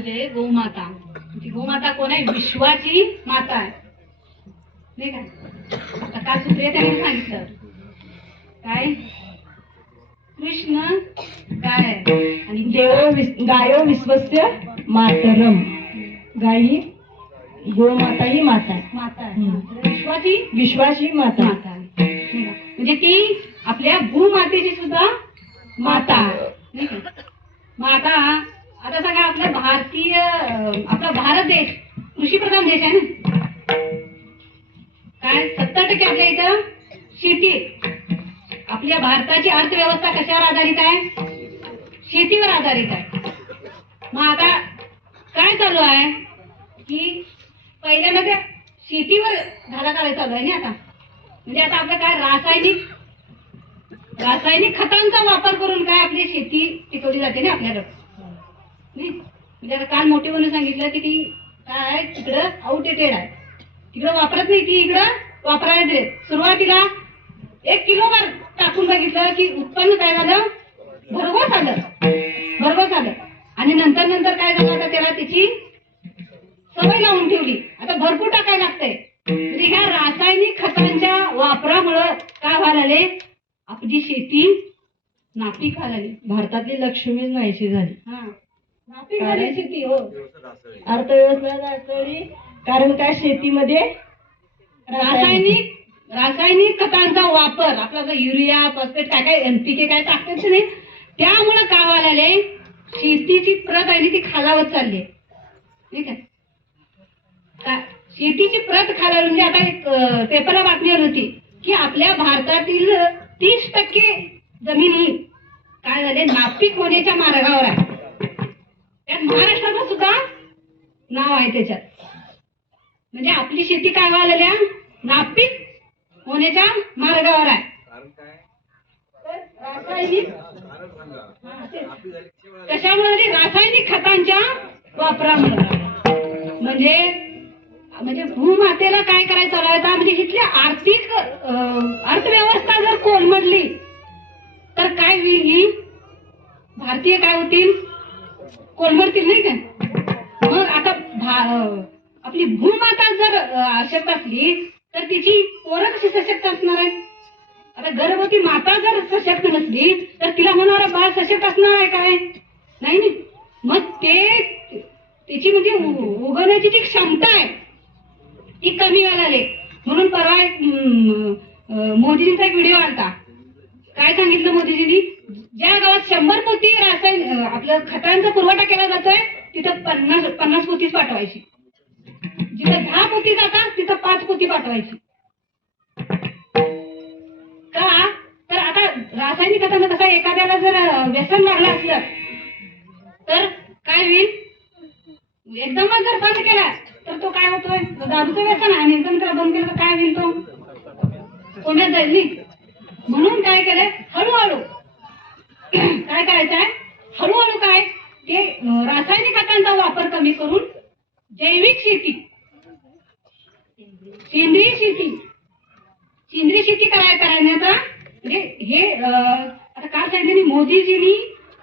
जय गोमाता. ती गोमाता कोण आहे? विश्वाची माता आहे नाही का. आता काल सूत्रे त्यांनी सांगितलं काय कृष्ण काय आहे? आणि गायो विश्वस्य मातरम. गाई गोमाता ही माता आहे. माता आहे विश्वाची विश्वाची माता. माता आहे नाही का. म्हणजे ती आपल्या भूमातेची सुद्धा माता आहे नाही का. मग आता सांगा आपला आपला भारत देश कृषीप्रधान देश आहे ना. काय 70% आपल्या इथं शेती. आपल्या भारताची अर्थव्यवस्था कशावर आधारित आहे? शेतीवर आधारित आहे. मग आता काय चालू आहे की पहिल्यांदा त्या शेतीवर घालाघाल चालू आहे ना आता. म्हणजे आता आपलं काय रासायनिक खतांचा वापर करून काय आपली शेती पिकवली जाते ना आपल्याकडे नाही. म्हणजे आता काल मोठे म्हणून सांगितलं की ती काय तिकडं आउटडेटेड आहे. तिकडं वापरत नाही, ती इकडं वापरायला देत. सुरुवातीला 1 किलोवर टाकून बघितलं की उत्पन्न काय झालं? भरघोस आलं. आणि नंतर काय झालं? आता त्याला त्याची सवय लावून ठेवली. आता भरपूर टाकायला लागतंय. म्हणजे ह्या रासायनिक खतांच्या वापरामुळं काय व्हायला आपली शेती नापीक व्हायला. भारतातली लक्ष्मी नाहीशी झाली. नापीक झाली शेती. हो, अर्थव्यवस्था ढासळली. कारण काय? शेतीमध्ये रासायनिक खतांचा वापर आपला जो युरिया फॉस्फेट काय एनपीके काय टाकतात नाही, त्यामुळं काय व्हायला शेतीची प्रत आहे ती खालावत चालली ठीक आहे. शेतीची प्रत खालावली. म्हणजे आता एक पेपरला बातमी आली होती की आपल्या भारतातील 30% जमिनी काय झाले नापीक होण्याच्या मार्गावर आहे. त्यात महाराष्ट्राचं सुद्धा नाव आहे त्याच्यात. म्हणजे आपली शेती काय व्हायला नापीक होण्याच्या मार्गावर आहे. कशामुळे? रासायनिक खतांच्या वापरामुळे. म्हणजे भूमातेला काय करायचं चालायचा? म्हणजे इथली आर्थिक अर्थव्यवस्था जर कोलमडली तर काय होईल? ही भारतीय काय होतील? कोलमडतील नाही का. मग आता आपली भूमाता जर अशक्त असली तर तिची पोरं कशी सशक्त असणार आहे? आता गर्भवती माता जर सशक्त नसली तर तिला होणारा बाळ सशक्त असणार आहे काय? नाही. मग तिची म्हणजे उगवण्याची जी क्षमता आहे ती कमी व्हायला लागली. म्हणून परवा एक मोदीजींचा एक व्हिडिओ आलता. काय सांगितलं मोदीजींनी? ज्या गावात 100 पोती आपलं खतांचा पुरवठा केला जातोय तिथं 50 पोतीच पाठवायची. जिथं 10 पोती जातात तिथं 5 पोती पाठवायची. का? तर आता रासायनिक खतांना कसं एखाद्याला जर व्यसन लागलं असलं तर काय होईल? एकदमच जर बंद केला तर तो काय होतोय? दारूचं व्यसन आहे आणि एकदम त्याला बंद केलं तर काय होईल? तो पुण्यात जाईल नाही. म्हणून काय केलंय? हळूहळू काय करायचं आहे? हळूहळू काय ते रासायनिक खतांचा वापर कमी करून जैविक शेती, सेंद्रिय शेती करण्याचा म्हणजे हे आता काय सांगितलं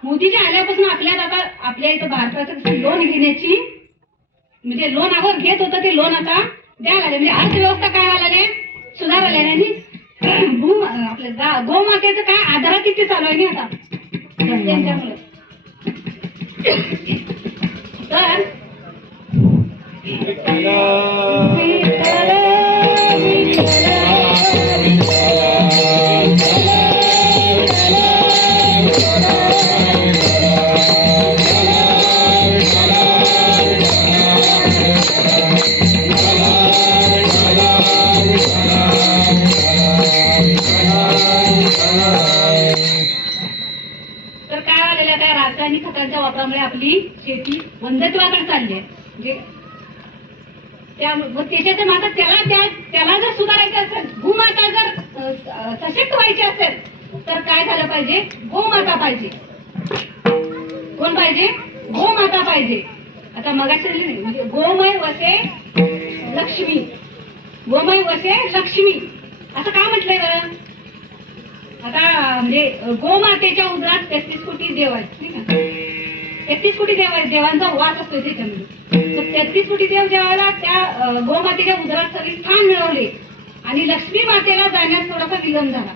मोदीजी आल्यापासून आपल्या इथं भारताचं कसं लोन घेण्याची म्हणजे लोन अगोदर घेत होतं ते लोन आता द्यायला लागले. म्हणजे अर्थव्यवस्था काय व्हायला सुधारायला आणि आपल्या गोमातेचं काय आधारात तिथे चालू आहे आता त्यांच्यामुळे. तर काय आलेल्या त्या रासायनिक खतांच्या वापरामुळे आपली शेती वंध्यत्वाकडे चालली आहे. म्हणजे त्याच्यात मात्र त्याला जर सुधारायचं असेल, भूमाता जर सशक्त व्हायचे असेल तर काय झालं पाहिजे? गोमाता पाहिजे. कोण पाहिजे? गोमाता पाहिजे. आता मगाशी म्हणजे गोमय वसे लक्ष्मी, गोमय वसे लक्ष्मी असं का म्हटलंय बरं? आता म्हणजे गोमातेच्या उदरात 33 कोटी देव आहेत नाही का? 33 कोटी देव आहेत, देवांचा वास असतो त्याच्यामध्ये. तर 33 कोटी देव जेव्हा त्या गोमातेच्या उदरात सगळे स्थान मिळवले आणि लक्ष्मी मातेला जाण्यास थोडासा विलंब झाला.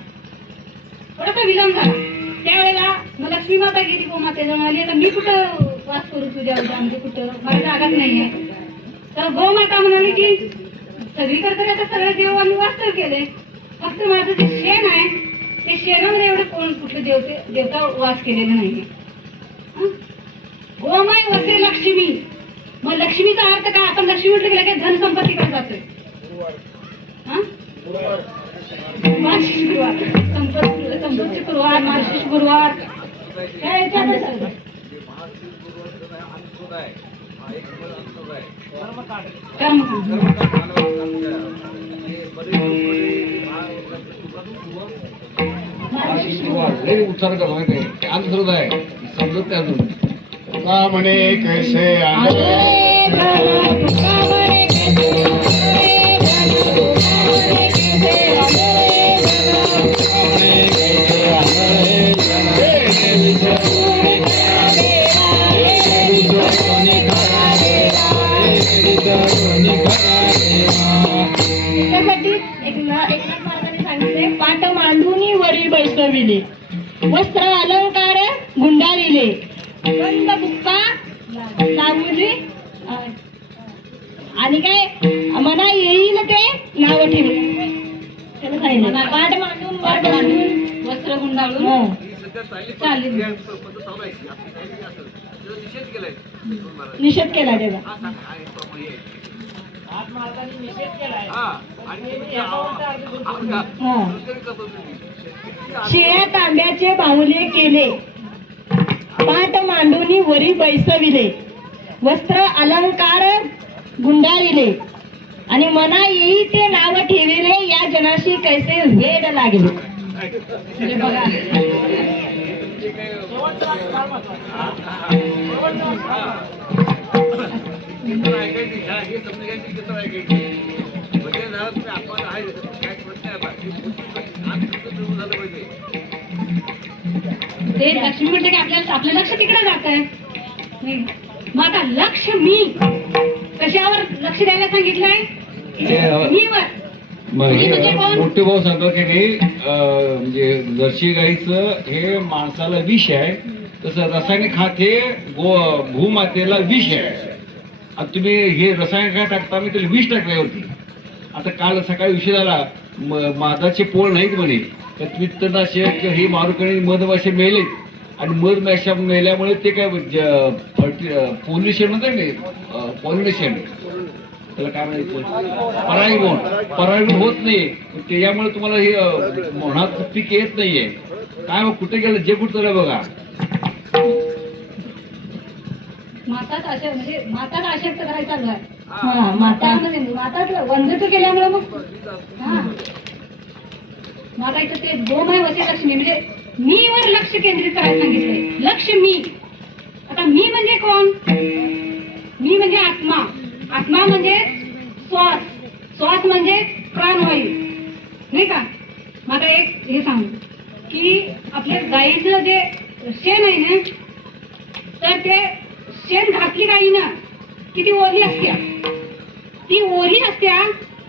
त्यावेळेला मग लक्ष्मी माता गेली गोमातेला, म्हणाली आता मी कुठं वास करू तुझ्या उदरामध्ये, कुठं माझ्या जागाच नाहीये. तर गोमाता म्हणाली की सगळीकडे तरी आता सगळे देव आम्ही वास तर केले, फक्त माझं जे शेण आहे ते शेणामध्ये एवढं कोण कुठले देवता वास केलेले नाहीये. गोमय वसे लक्ष्मी. मग लक्ष्मीचा अर्थ काय? आपण लक्ष्मी म्हटलं की लगेच धन संपत्तीकडे जातोय. मार्गशीर्ष गुरुवार, संपत्ती गुरुवार, मार्गशीर्ष गुरुवार काय याच्यातच आहे. उच्चार करा माहिती आहे, अंधश्रद्धा आहे, समजत नाही अजून. तुका म्हणे कैसे एकनाथ महाराजांनी सांगितले, पाठ मांडूनी वरी बैसविले, वस्त्र अलंकार गुंडारिले, गंध बुक्का लावली आणि काय मना येईल ते नाव ठेवले. पाठ मांडून वस्त्र गुंडाळून चालली निषेध केला तेव्हा. शिळ्या तांब्याचे बाहुले केले, पाठ मांडूनी वरी बैसविले, वस्त्र अलंकार गुंडाळिले आणि मना येई ते नाव ठेविले, या जनाशी कैसे वेड लागले. म्हणजे बघा ते लक्ष्मी म्हटलं की आपलं लक्ष तिकडे जात आहे. मग आता लक्ष्मी कशावर लक्ष द्यायला सांगितलंय? मीवर. मोठे भाऊ सांगतो की नाही, म्हणजे जर्सी गाईचं हे माणसाला विष आहे, तसं रासायनिक खात हे भूमातेला विष आहे. आता तुम्ही हे रसायन काय टाकता, मी त्याला विष टाकल्यावरती. आता काल सकाळी विषय झाला, मादाचे पोळ नाहीत म्हणे, तर पित्तनाशक हे मारुकणी मधमाशे मेले आणि मधमाशा मेल्यामुळे ते काय पोल्युशन म्हणतात नाही, पॉल्युनेशन त्याला काय म्हणायचं, परागीभवन होत नाही. त्याच्यामुळे तुम्हाला हे म्हणत पीक येत नाहीये. काय कुठे गेलं जे कुठं झालं बघा. माताच अशा म्हणजे माताला अशक्त करायचा चालू आहे. माता वंदच केल्यामुळे मग माता इथं ते गोमय वसे लक्ष्मी म्हणजे मीवर लक्ष केंद्रित करायला सांगितलंय. लक्ष्मी. आता मी म्हणजे कोण? मी म्हणजे आत्मा. आत्मा म्हणजे श्वास. श्वास म्हणजे प्राणवायू नाही का? मला एक हे सांगू की आपल्या गाईचं जे शेण आहे ना, तर ते शेण घातली गाईनं किती ओली असत्या, ती ओली असत्या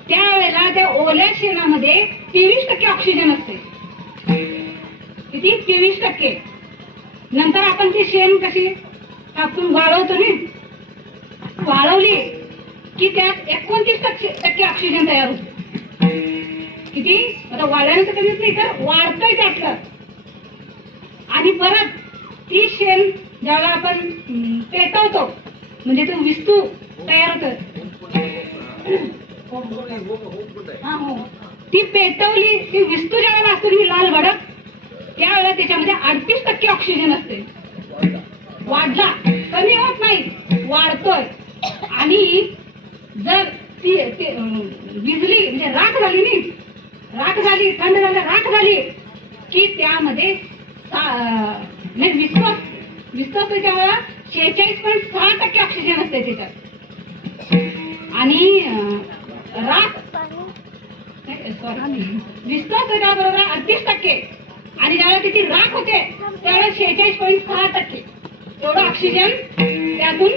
त्यावेळेला त्या ओल्या शेणामध्ये 23% ऑक्सिजन असते. किती? 23%. नंतर आपण ती शेण कशी आपण वाळवतो ना, वाळवली की त्यात 29% ऑक्सिजन तयार होतो. किती? आता वाळल्यानंतर कधी नाही तर वाढतंय त्यातलं. आणि परत ती शेण ज्याला आपण पेटवतो म्हणजे तो विस्तू तयार होतो. ती पेटवली, ती विस्तू ज्यावेळेला असतो ही लाल भडक, त्यावेळेला त्याच्यामध्ये 38% ऑक्सिजन असते. वाढला, कमी होत नाही, वाढतोय. आणि जर ती विजली म्हणजे राख झाली नाही, राख झाली, थंड झालं, राख झाली की त्यामध्ये विस्कॉस त्याच्यावर 46.6% ऑक्सिजन असते त्याच्यात. आणि राख विस्कॉस त्याच्याबरोबर 38%. आणि ज्यावेळेला तिची राख होते त्यावेळेला 46.6% एवढं ऑक्सिजन त्यातून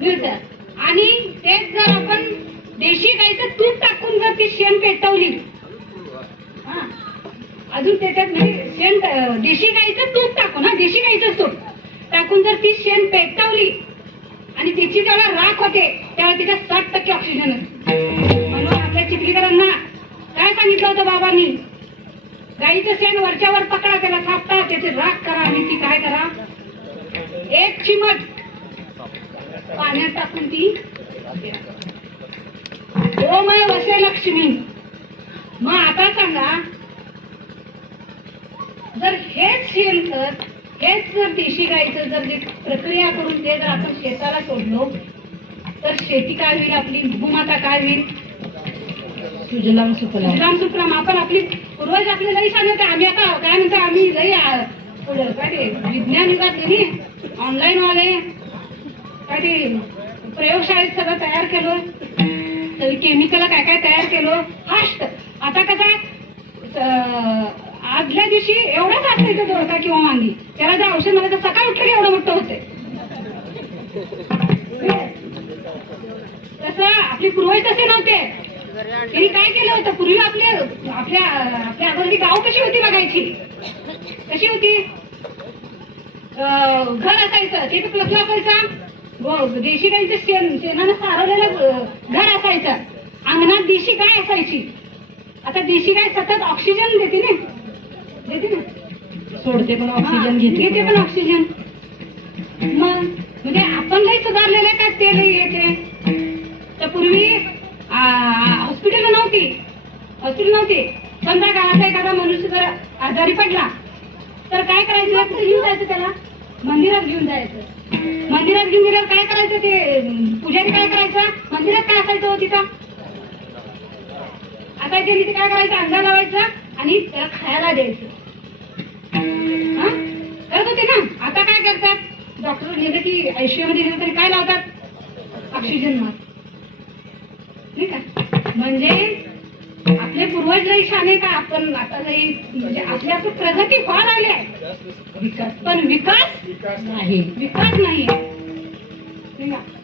मिळतं. आणि तेच जर आपण देशी गाईचं तूप टाकून जर ती शेण पेटवली, अजून त्याच्यात म्हणजे शेण देशी गाईचं तूप टाकून, देशी गाईचं तूप टाकून जर ती शेण पेटवली आणि तिची जेव्हा राख होते त्यावेळेला तिच्यात 60% ऑक्सिजन असते. म्हणून आपल्या चिखलीकरांना काय सांगितलं होतं बाबांनी, गाईचं शेण वरच्यावर पकडा, त्याला थापटा, त्याची राख करा आणि ती काय करा, 1 चिमट पाण्यात टाकून ती गोमय वसे लक्ष्मी. मग आता सांगा, जर हेच शेणखत, हेच जर देशी गाईचं जर प्रक्रिया करून ते जर आपण शेताला सोडलो तर शेती काय होईल, आपली भूमाता काय होईल, सुजलाम सुफलाम. सुजलाम सुफलाम. आपण आपली पूर्वज आपले लई छान होते. आम्ही आता काय म्हणतो, आम्ही लई काय ते विज्ञान युगात गेली, ऑनलाईन वाले काय ते प्रयोगशाळेत सगळं तयार केलं, सगळी केमिकल काय काय तयार केलं फास्ट. आता कसं आदल्या दिवशी एवढंच असायचं दोडका किंवा मांगी, त्याला जर औषध मला तर सकाळ उठलं की एवढं मोठं होते. तसं आपले पूर्वज तसे नव्हते. त्यांनी काय केलं होतं, पूर्वी आपल्या अगोदरची गाव कशी होती बघायची, कशी होती, घर असायचं, ते कसलं असायचं, देशी गाईचं शेणानं सारवलेलं घर असायचं, अंगणात देशी गाय असायची. आता देशी गाय सतत ऑक्सिजन देते ना, सोडते पण ऑक्सिजन घेते पण ऑक्सिजन. मग म्हणजे आपण लई सुधारलेले काय ते लई येते. तर पूर्वी हॉस्पिटल नव्हती. समजा गावातला एखादा मनुष्य जर आजारी पडला तर काय करायचं, घेऊन जायचं त्याला मंदिरात घेऊन जायचं. मंदिरात घेऊन गेल्यावर काय करायचं, ते पुजारी काय करायचं, मंदिरात काय असायचं तिथं आता ते काय करायचं, अंगा लावायचं आणि त्याला खायला द्यायचं. करत होते ना. आता काय करतात, डॉक्टर गेलं की आयसीयू मध्ये गेलं तरी काय लावतात, ऑक्सिजन मास्क, नाही का. म्हणजे आपले पूर्वज लई छान आहे का, आपण आता लई म्हणजे आपल्या प्रगती फार आली आहे, पण विकास नाही.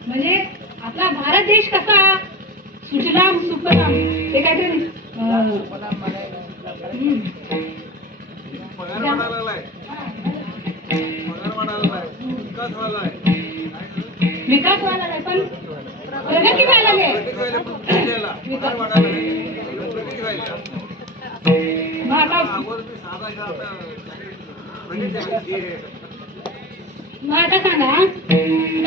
म्हणजे आपला भारत देश कसा सुजलाम सुफलाम, ते काहीतरी विकास व्हायला आहे, पण प्रगती व्हायला आहे. मग आता सांगा,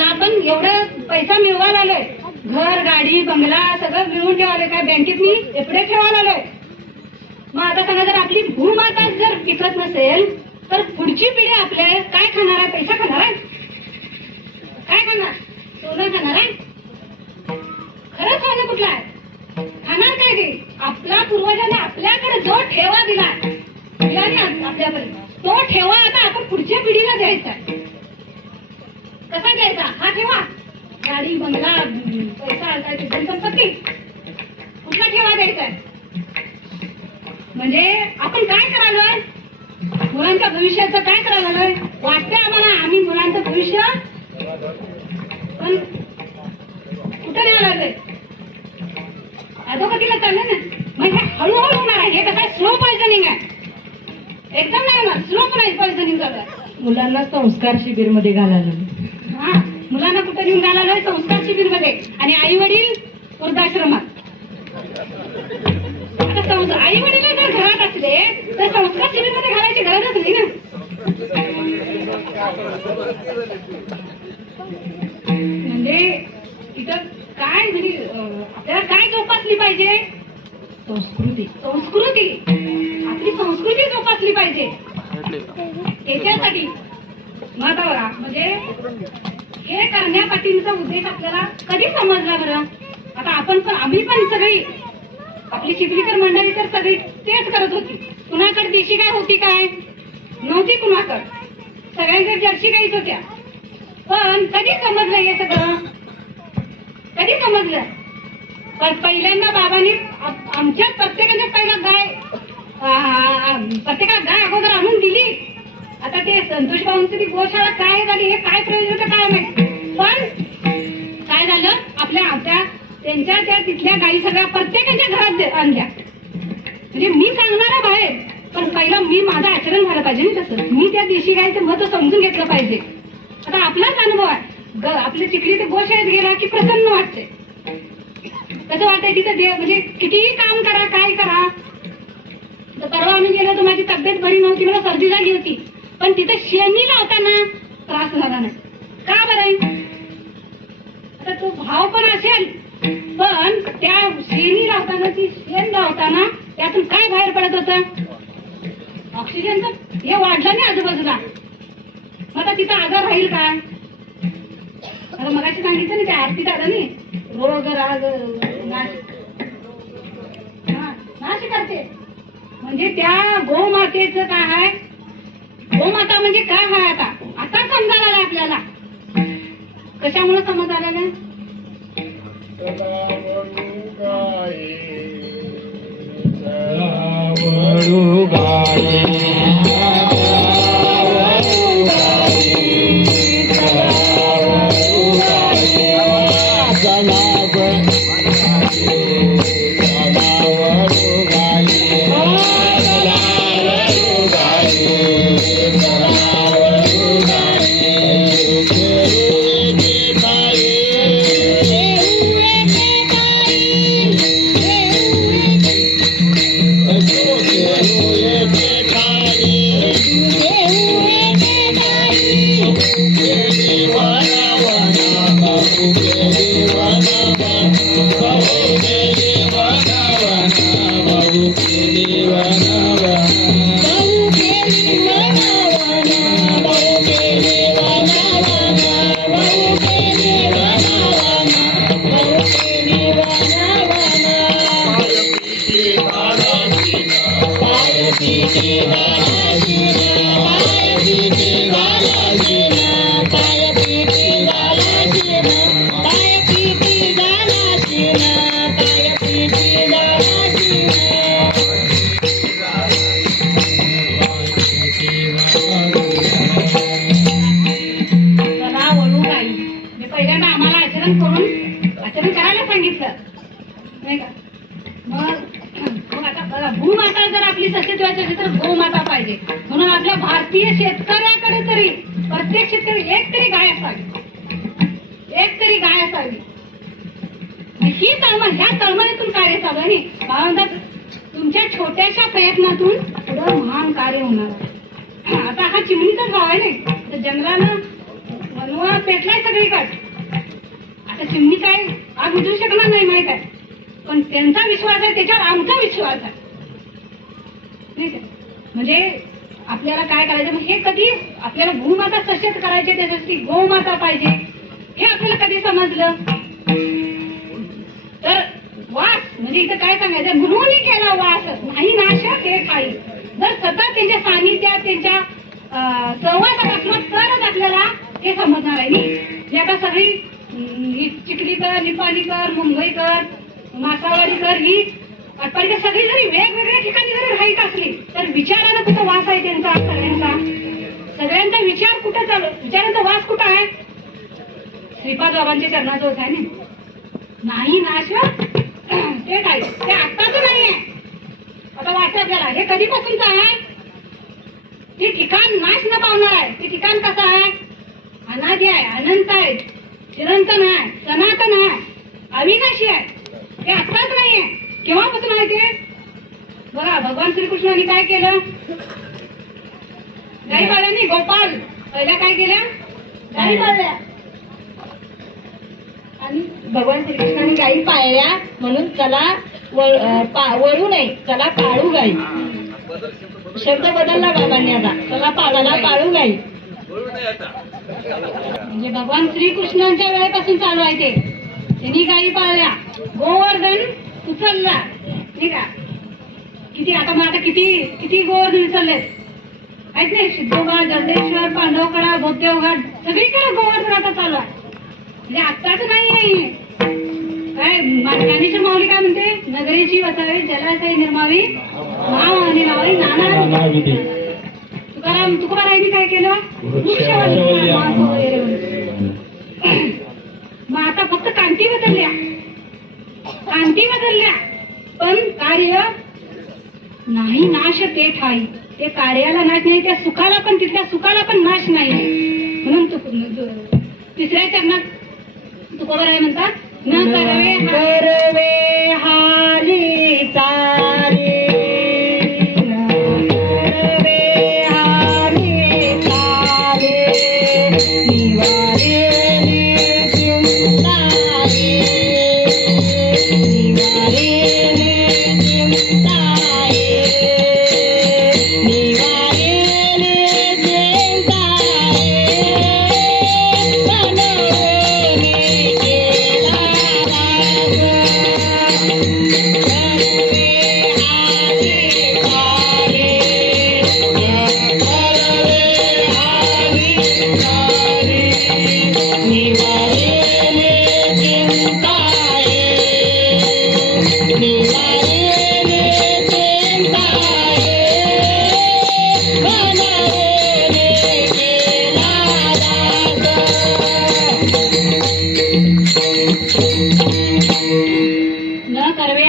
आपण एवढं पैसा मिळवायला आलोय, घर गाडी बंगला सगळं मिळवून ठेवायला, काय बँकेतनी एवढे ठेवायला आलोय. मग आता सांगा, जर आपली भूमाता जर टिकत नसेल तर पुढची पिढी आपल्या काय खाणार आहे, पैसा खाणार आहे, काय खाणार, सोनं खाणार आहे, खरंच सोनं कुठलं आहे, खाणार काय ते. आपल्या पूर्वजांनी आपल्याकडे जो ठेवा दिला आपल्याकडे, तो ठेवा आता आपण पुढच्या पिढीला द्यायचा. कसा द्यायचा हा ठेवा, गाडी बंगला पैसा काय संपत्ती, कुठला ठेवा द्यायचा. म्हणजे आपण काय करायलोय, मुलांच्या भविष्याचं काय करायलोय, वाटतंय आम्हाला आम्ही मुलांचं भविष्य पण कुठं न्यावं लागलंय, अधोगतीला चाललंय ना. म्हणजे हळूहळू होणार आहे. हे कसं स्लो पॉइझनिंग आहे, एकदम नाही होणार, स्लो पॉइझनिंग झालं. मुलांना संस्कार शिबिर मध्ये घालायला, मुलांना कुठं घेऊन घालायला, संस्कार शिबिर मध्ये, आणि आई वडील वृद्धाश्रमात. आता आई वडील जर घरात असले तर संस्कार शिबिर मध्ये घालायची गरजच नाही ना. म्हणजे तिथं काय म्हणजे आपल्याला काय जोपासली पाहिजे, संस्कृती आपली संस्कृती जोपासली पाहिजे. त्याच्यासाठी मग बघा, म्हणजे हे करण्यापाठीचा उद्देश आपल्याला कधी समजला बरं. आता आम्ही पण सगळी आपली चिखलीकर मंडळी तर सगळी तेच करत होती. कुणाकडे देशी गाय होती काय? नव्हती कुणाकडे. सगळ्यांकडे जर्सी गाईच होत्या. पण कधी समजलं हे सगळं? कधी समजलं? पण पहिल्यांदा बाबांनी आमच्या प्रत्येकाने पहिला गाय प्रत्येकाला गाय अगोदर आणून दिली. आता ते संतोष भाऊंची ती गोशाळा काय झाली हे काय प्रयोजन होतं काय माहिती. पण काय झालं आपल्या त्यांच्या त्या तिथल्या गायी सगळ्या प्रत्येकाच्या घरात आणल्या. म्हणजे मी सांगणार आहे बाहेर, पण पहिला मी माझं आचरण झालं पाहिजे ना. तसं मी त्या देशी गायचं महत्व समजून घेतलं पाहिजे. आता आपलाच अनुभव आहे. आपल्या चिखली ते गोशाळेत गेला की प्रसन्न वाटते. कसं वाटतंय तिथं म्हणजे कितीही काम करा काय करा. तर परवा आम्ही गेलो तर माझी तब्येत बरी नव्हती, मला सर्दी झाली होती. पण तिथं शेणी लावताना त्रास झाला नाही. का बरं? आता तो भाव पण असेल, पण त्या शेणी लावताना ती शेण लावताना त्यातून काय बाहेर पडत होतं? ऑक्सिजनचं हे वाढलं नाही आजूबाजूला. मग आता तिथं आजार राहील काय? आता मगाशी सांगितलं ना त्या आरती दादानी रोग राग नाश करते. म्हणजे त्या गोमातेचं काय आहे? गोमाता म्हणजे काय आहे? आता समजायला आलं आपल्याला. कशामुळे समज आलेलं? आचरण करायला सांगितलं नाही का. मग आता भूमाता जर आपली सचेत व्हायची असेल तर गोमाता पाहिजे. म्हणून आपल्या भारतीय शेतकऱ्याकडे तरी प्रत्येक शेतकरी एक तरी गाय असावी. ही तळमळ, ह्या तळमळीतून कार्य चालू आहे. भावंडात तुमच्या छोट्याशा प्रयत्नातून पुढं महान कार्य होणार. आता हा चिमणीचाच भाव आहे ना. तर जंगलानं वनवा पेटलाय सगळीकडे. आता चिमणी काय आग उजळू शकणार नाही माहित आहे. पण त्यांचा विश्वास आहे, त्याच्यावर आमचा विश्वास आहे. नाही का? म्हणजे आपल्याला काय करायचं, हे कधी आपल्याला भूमाता सशक्त करायचे त्याच्यासाठी गोमाता पाहिजे हे आपल्याला कधी समजलं. तर वास म्हणजे इथं काय सांगायचं, म्हणून केला वास नाही नाशक हे काही. जर सतत त्यांच्या सानिध्यात त्यांच्या सहवासात असलं तरच आपल्याला हे समजणार आहे. म्हणजे आता सगळी चिखलीकर, निपाणीकर, मुंबईकर, मासावाडीकर ही आटपाडीकर सगळी जरी वेगवेगळ्या ठिकाणी जरी राहत असली तर विचारानं कुठं वास आहे त्यांचा सगळ्यांचा. सगळ्यांचा विचार कुठं चालू, विचारांचा वास कुठं आहे? श्रीपाद बाबांच्या चरणाजवळ आहे ना. नाही नाश ते काय ते आत्ताच नाहीये. आता वाटतं आपल्याला हे कधीपासूनच आहे. ते ठिकाण नाश न पावणार आहे. ते ठिकाण कसं आहे? अनादी आहे, अनंत आहे, चिरंतन आहे, सनातन आहे, अविनाशी आहे. ते आत्ताच नाहीये. केव्हापासून आहे ते? बघा भगवान श्रीकृष्णाने काय केलं? गाई पाळल्याने गोपाल पहिल्या काय केल्या? गाई पाळल्या. आणि भगवान श्रीकृष्णाने गाई पाळल्या म्हणून चला वळू नये, चला पाळू गाई. शब्द बदलला बाबांनी. आता चला पाळाला पाळू गाई. म्हणजे भगवान श्रीकृष्णांच्या वेळेपासून चालू आहे ते. त्यांनी गाई पाळल्या, गोवर्धन उचलला. ठीक आहे. किती आता मग आता किती किती गोवर्धन चाललेत आहेत नाही, सिद्धोबा, दंडेश्वर, पांडवकडा, भोगदेवघाट सगळीकडे गोवर्धन आता चालू आहे. म्हणजे आत्ताच नाही आहे काय. ज्ञानेश्वर माऊली काय म्हणते, नगरीची वसावी जलाशय निर्मावी नाव आणि नावाई नाना. तुकारामांनी काय केलं, मग आता फक्त कांती बदलल्या पण कार्य नाही नाश ते ठाई. ते कार्याला नाश नाही, त्या सुखाला पण, तिथल्या सुखाला पण नाश नाही. म्हणून तिसऱ्या चरणात तुकोबाराय म्हणतात, न करवे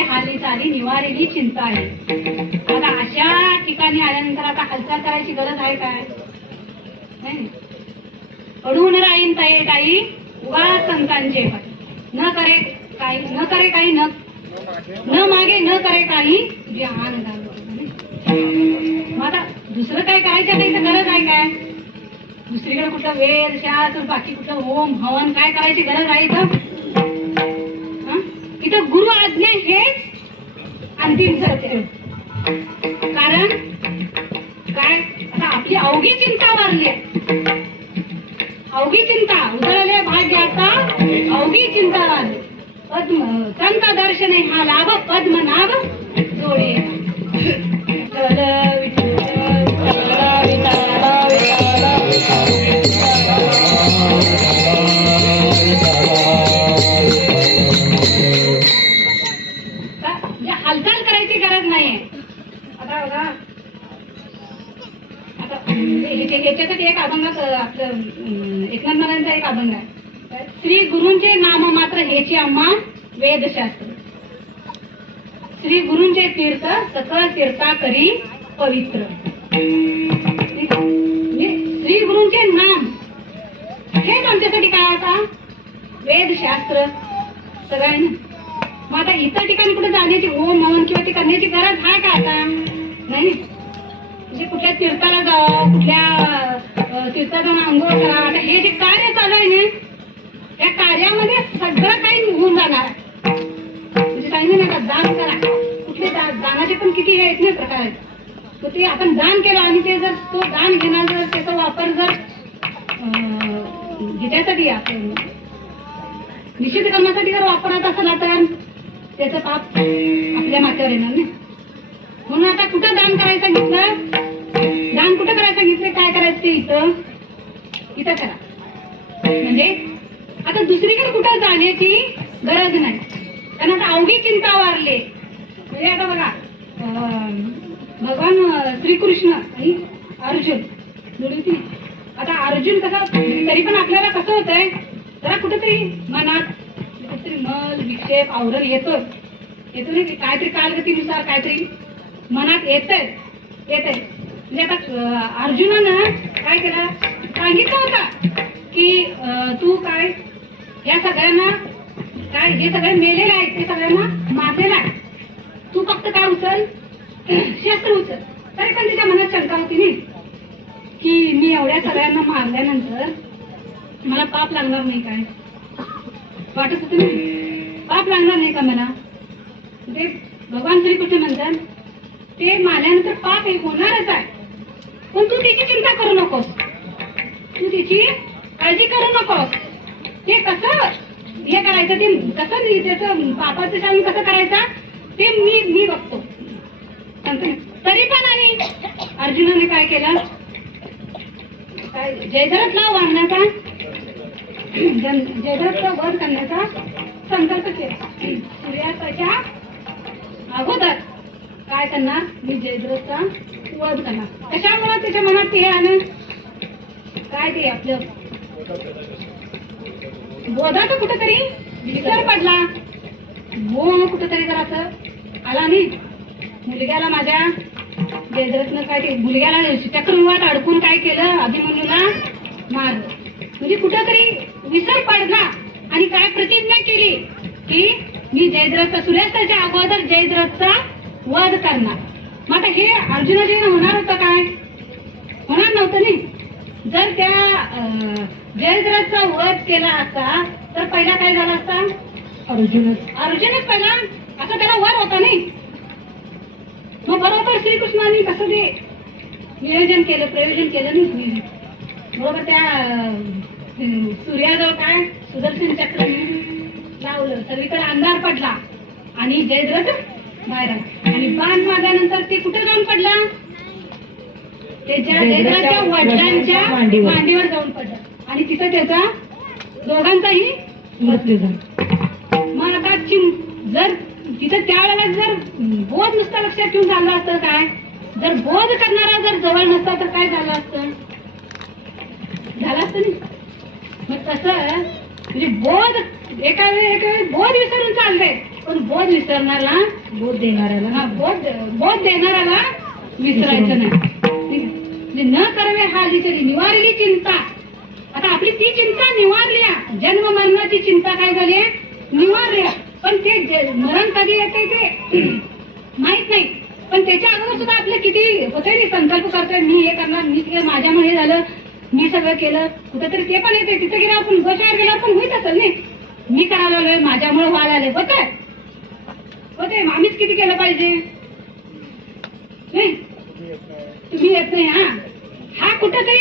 हाली चाली, निवारेली चिंता आहे. आता अशा ठिकाणी आल्यानंतर आता हालचाल करायची गरज आहे काय, नाही. अडून राहीन ताई ताई उगा संतांचे न करे काही न मागे न करे काही जे आन मग आता दुसरं काय करायचं नाही तर गरज आहे काय. दुसरीकडे कुठलं वेद शास्त्र बाकी कुठलं होम हवन काय करायची गरज आहे इथं गुरु आज्ञा हेच अंतिम सत्य. कारण काय, आता आपली अवघी चिंता वारली आहे, अवघी चिंता उजळले भाग्याचा अवघी चिंता वारली. पद्म संत दर्शने हा लाभ पद्मनाभ जोडे. चल हालचाल करायची गरज नाहीये. आता बघा, आता ह्याच्यासाठी एक अभंग आपलं एकनाथ महाराजांचा एक अभंग आहे, श्री गुरूंचे नाम मात्र हेची आम्हा वेदशास्त्र. श्री गुरूंचे तीर्थ सकळ तीर्था करी पवित्र. श्री गुरूंचे नाम हेच आमच्यासाठी काय आता वेदशास्त्र सगळ्यांना. मग आता इतर ठिकाणी कुठे जाण्याची होम हवन किंवा ते करण्याची गरज आहे का आता नाही. म्हणजे कुठल्या तीर्थाला जावं, कुठल्या तीर्थात जाऊन आंघोळ करा. आता हे जे कार्य चालू आहे ना, या कार्यामध्ये सगळं काही निघून जाणार. म्हणजे सांगितलं ना, दान करा. कुठले दानाचे पण किती हे आहेत ना प्रकार आहेत. तर ते आपण दान केलं आणि ते जर तो दान घेणार जर त्याचा वापर जर ह्याच्यासाठी आपण निषेध करण्यासाठी जर वापरत असला तर त्याचं पाप आपल्या माथ्यावर येणार नाही. म्हणून आता कुठं दान करायचं सांगितलं, दान कुठं करायचं सांगितलं, काय करायचं ते इथं करा. म्हणजे आता दुसरीकडे कुठं जाण्याची गरज नाही. कारण आता अवघी चिंता वारली. म्हणजे आता बघा, भगवान श्रीकृष्ण आणि अर्जुन दोन्ही. आता अर्जुन कसा, तरी पण आपल्याला कसं होतंय, जरा कुठेतरी मनात कुठेतरी मल विक्षेप आवरण येतो नाही, काहीतरी कालगतीनुसार काहीतरी मनात येतंय. म्हणजे आता अर्जुनानं काय केलं, सांगितलं होतं की तू काय या सगळ्यांना काय, जे सगळे मेलेले आहेत ते सगळ्यांना मारलेलं आहे, तू फक्त काय उचल, शस्त्र उचल. तरी पण तिच्या मनात शंका होती नाही की मी एवढ्या सगळ्यांना मारल्यानंतर मला पाप लागणार नाही काय, वाटत होतं ना पाप लागणार नाही का मला. ते भगवान श्रीकृष्ण म्हणतात ते मारल्यानंतर पाप हे होणारच आहे, पण तू त्याची चिंता करू नकोस, तू त्याची काळजी करू नकोस. ते कसं हे करायचं, ते कसं त्याचं पापाचं शासन कसं करायचं ते मी बघतो. तरी पण आणि अर्जुनाने काय केलं, काय जयद्रथला वाढण्याचा, जयद्रथचा वध करण्याचा संकल्प केला. सूर्यास्ताच्या अगोदर काय करणार, मी जयद्रथचा वध करणार. कशामुळे त्याच्या मनात ते आलं, काय ते आपलं बोधात कुठेतरी विसर पडला, मोह कुठेतरी जरा असं आला नाही. मुलग्याला माझ्या जयद्रथनं काय ते मुलग्याला चक्रव्यूहात अडकून काय केलं, अभिमन्यूला मारलं. म्हणजे कुठेतरी विसर पडला आणि काय प्रतिज्ञा केली की मी जयद्रथ सूर्यास्ताच्या अगोदर जयद्रथचा वध करणार. मग आता हे अर्जुनाजी होणार होतं काय, होणार नव्हतं नाही. जर त्या जयद्रथचा वध केला असता तर पहिला काय झाला असता, अर्जुनच पहिला, असं त्याला वर होता नाही. मग बरोबर श्रीकृष्णाने कसं ते नियोजन केलं, प्रयोजन केलं नाही. बरोबर त्या सूर्याजवळ काय सुदर्शन चक्र लावलं, सगळीकडे अंधार पडला आणि जयद्रथ बाहेर आला. आणि बाण मारल्यानंतर ते कुठे जाऊन पडला, त्याच्या जयद्रथच्या वडिलांच्या मांडीवर जाऊन पडला आणि तिथं त्याचा दोघांचाही मृत्यू झाला. मग आता जर तिथं त्यावेळेला जर बोध नुसता लक्षात ठेवून झालं असतं काय, जर बोध करणारा जर जवळ नसता तर काय झालं असतं, झालं असतं नाही. मग तसं म्हणजे बोध एका वेळी बोध विसरून चाललंय, पण बोध विसरणारा बोध देणाऱ्याला बोध देणाऱ्याला विसरायचं नाही. म्हणजे न करवे हालीचली निवारली चिंता. आता आपली ती चिंता निवारली, जन्म मरणाची चिंता काय झाली निवारली. पण ते मरण कधी येते ते माहित नाही. पण त्याच्या अगोदर सुद्धा आपलं किती होते संकल्प करतोय, मी हे करणार, मी ते माझ्यामुळे झालं, मी सगळं केलं. कुठेतरी ते पण येते, तिथे गेल्यावर आपण गोशाळेत गेल्यावर पण होईत असेल नाही, मी करायला आलोय, माझ्यामुळे व्हायला आले होते. आम्हीच किती केलं पाहिजे नाही, तुम्ही येत नाही. हा कुठेतरी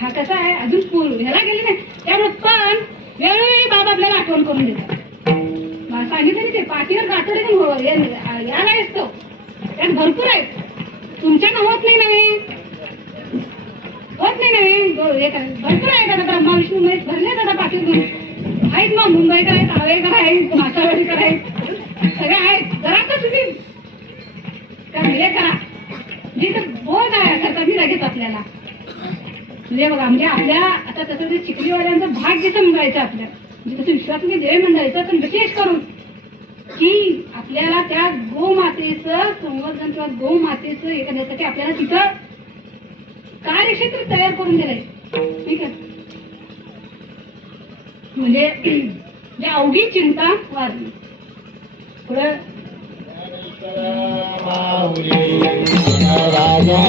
हा कसा आहे अजून ह्याला गेले नाही. त्यामुळे पण वेळोवेळी बाबा आपल्याला आठवण करून देतात. सांगितलं ते पाठीवर गाठोडे याला असतो, त्यात भरपूर आहेत. तुमच्यानं होत नाही नव्हे, होत नाही नव्हे, भरपूर आहेत. आता ब्रह्मा विष्णू महेश भरले आता पाठीवर आहेत. मग मुंबईकर आहेत, आवेकर आहेत, मासावडीकर आहेत, सगळे आहेत. जरा तर तुम्ही हे करा, जिथं बोध आहे असा कमी लगेच आपल्याला. म्हणजे बघा, म्हणजे आपल्या आता तसं ते चिखलीवाल्यांचं भाग्य समजायचं आपल्या, म्हणजे तसं विश्वासाने देव मंडळायचं. पण विशेष करून की आपल्याला त्या गोमातेचं संवर्धन किंवा गोमातेचं हे करण्यासाठी आपल्याला तिथं कार्यक्षेत्र तयार करून दिलंय. ठीक आहे, म्हणजे अवघी चिंता वाढली. पुढे राजा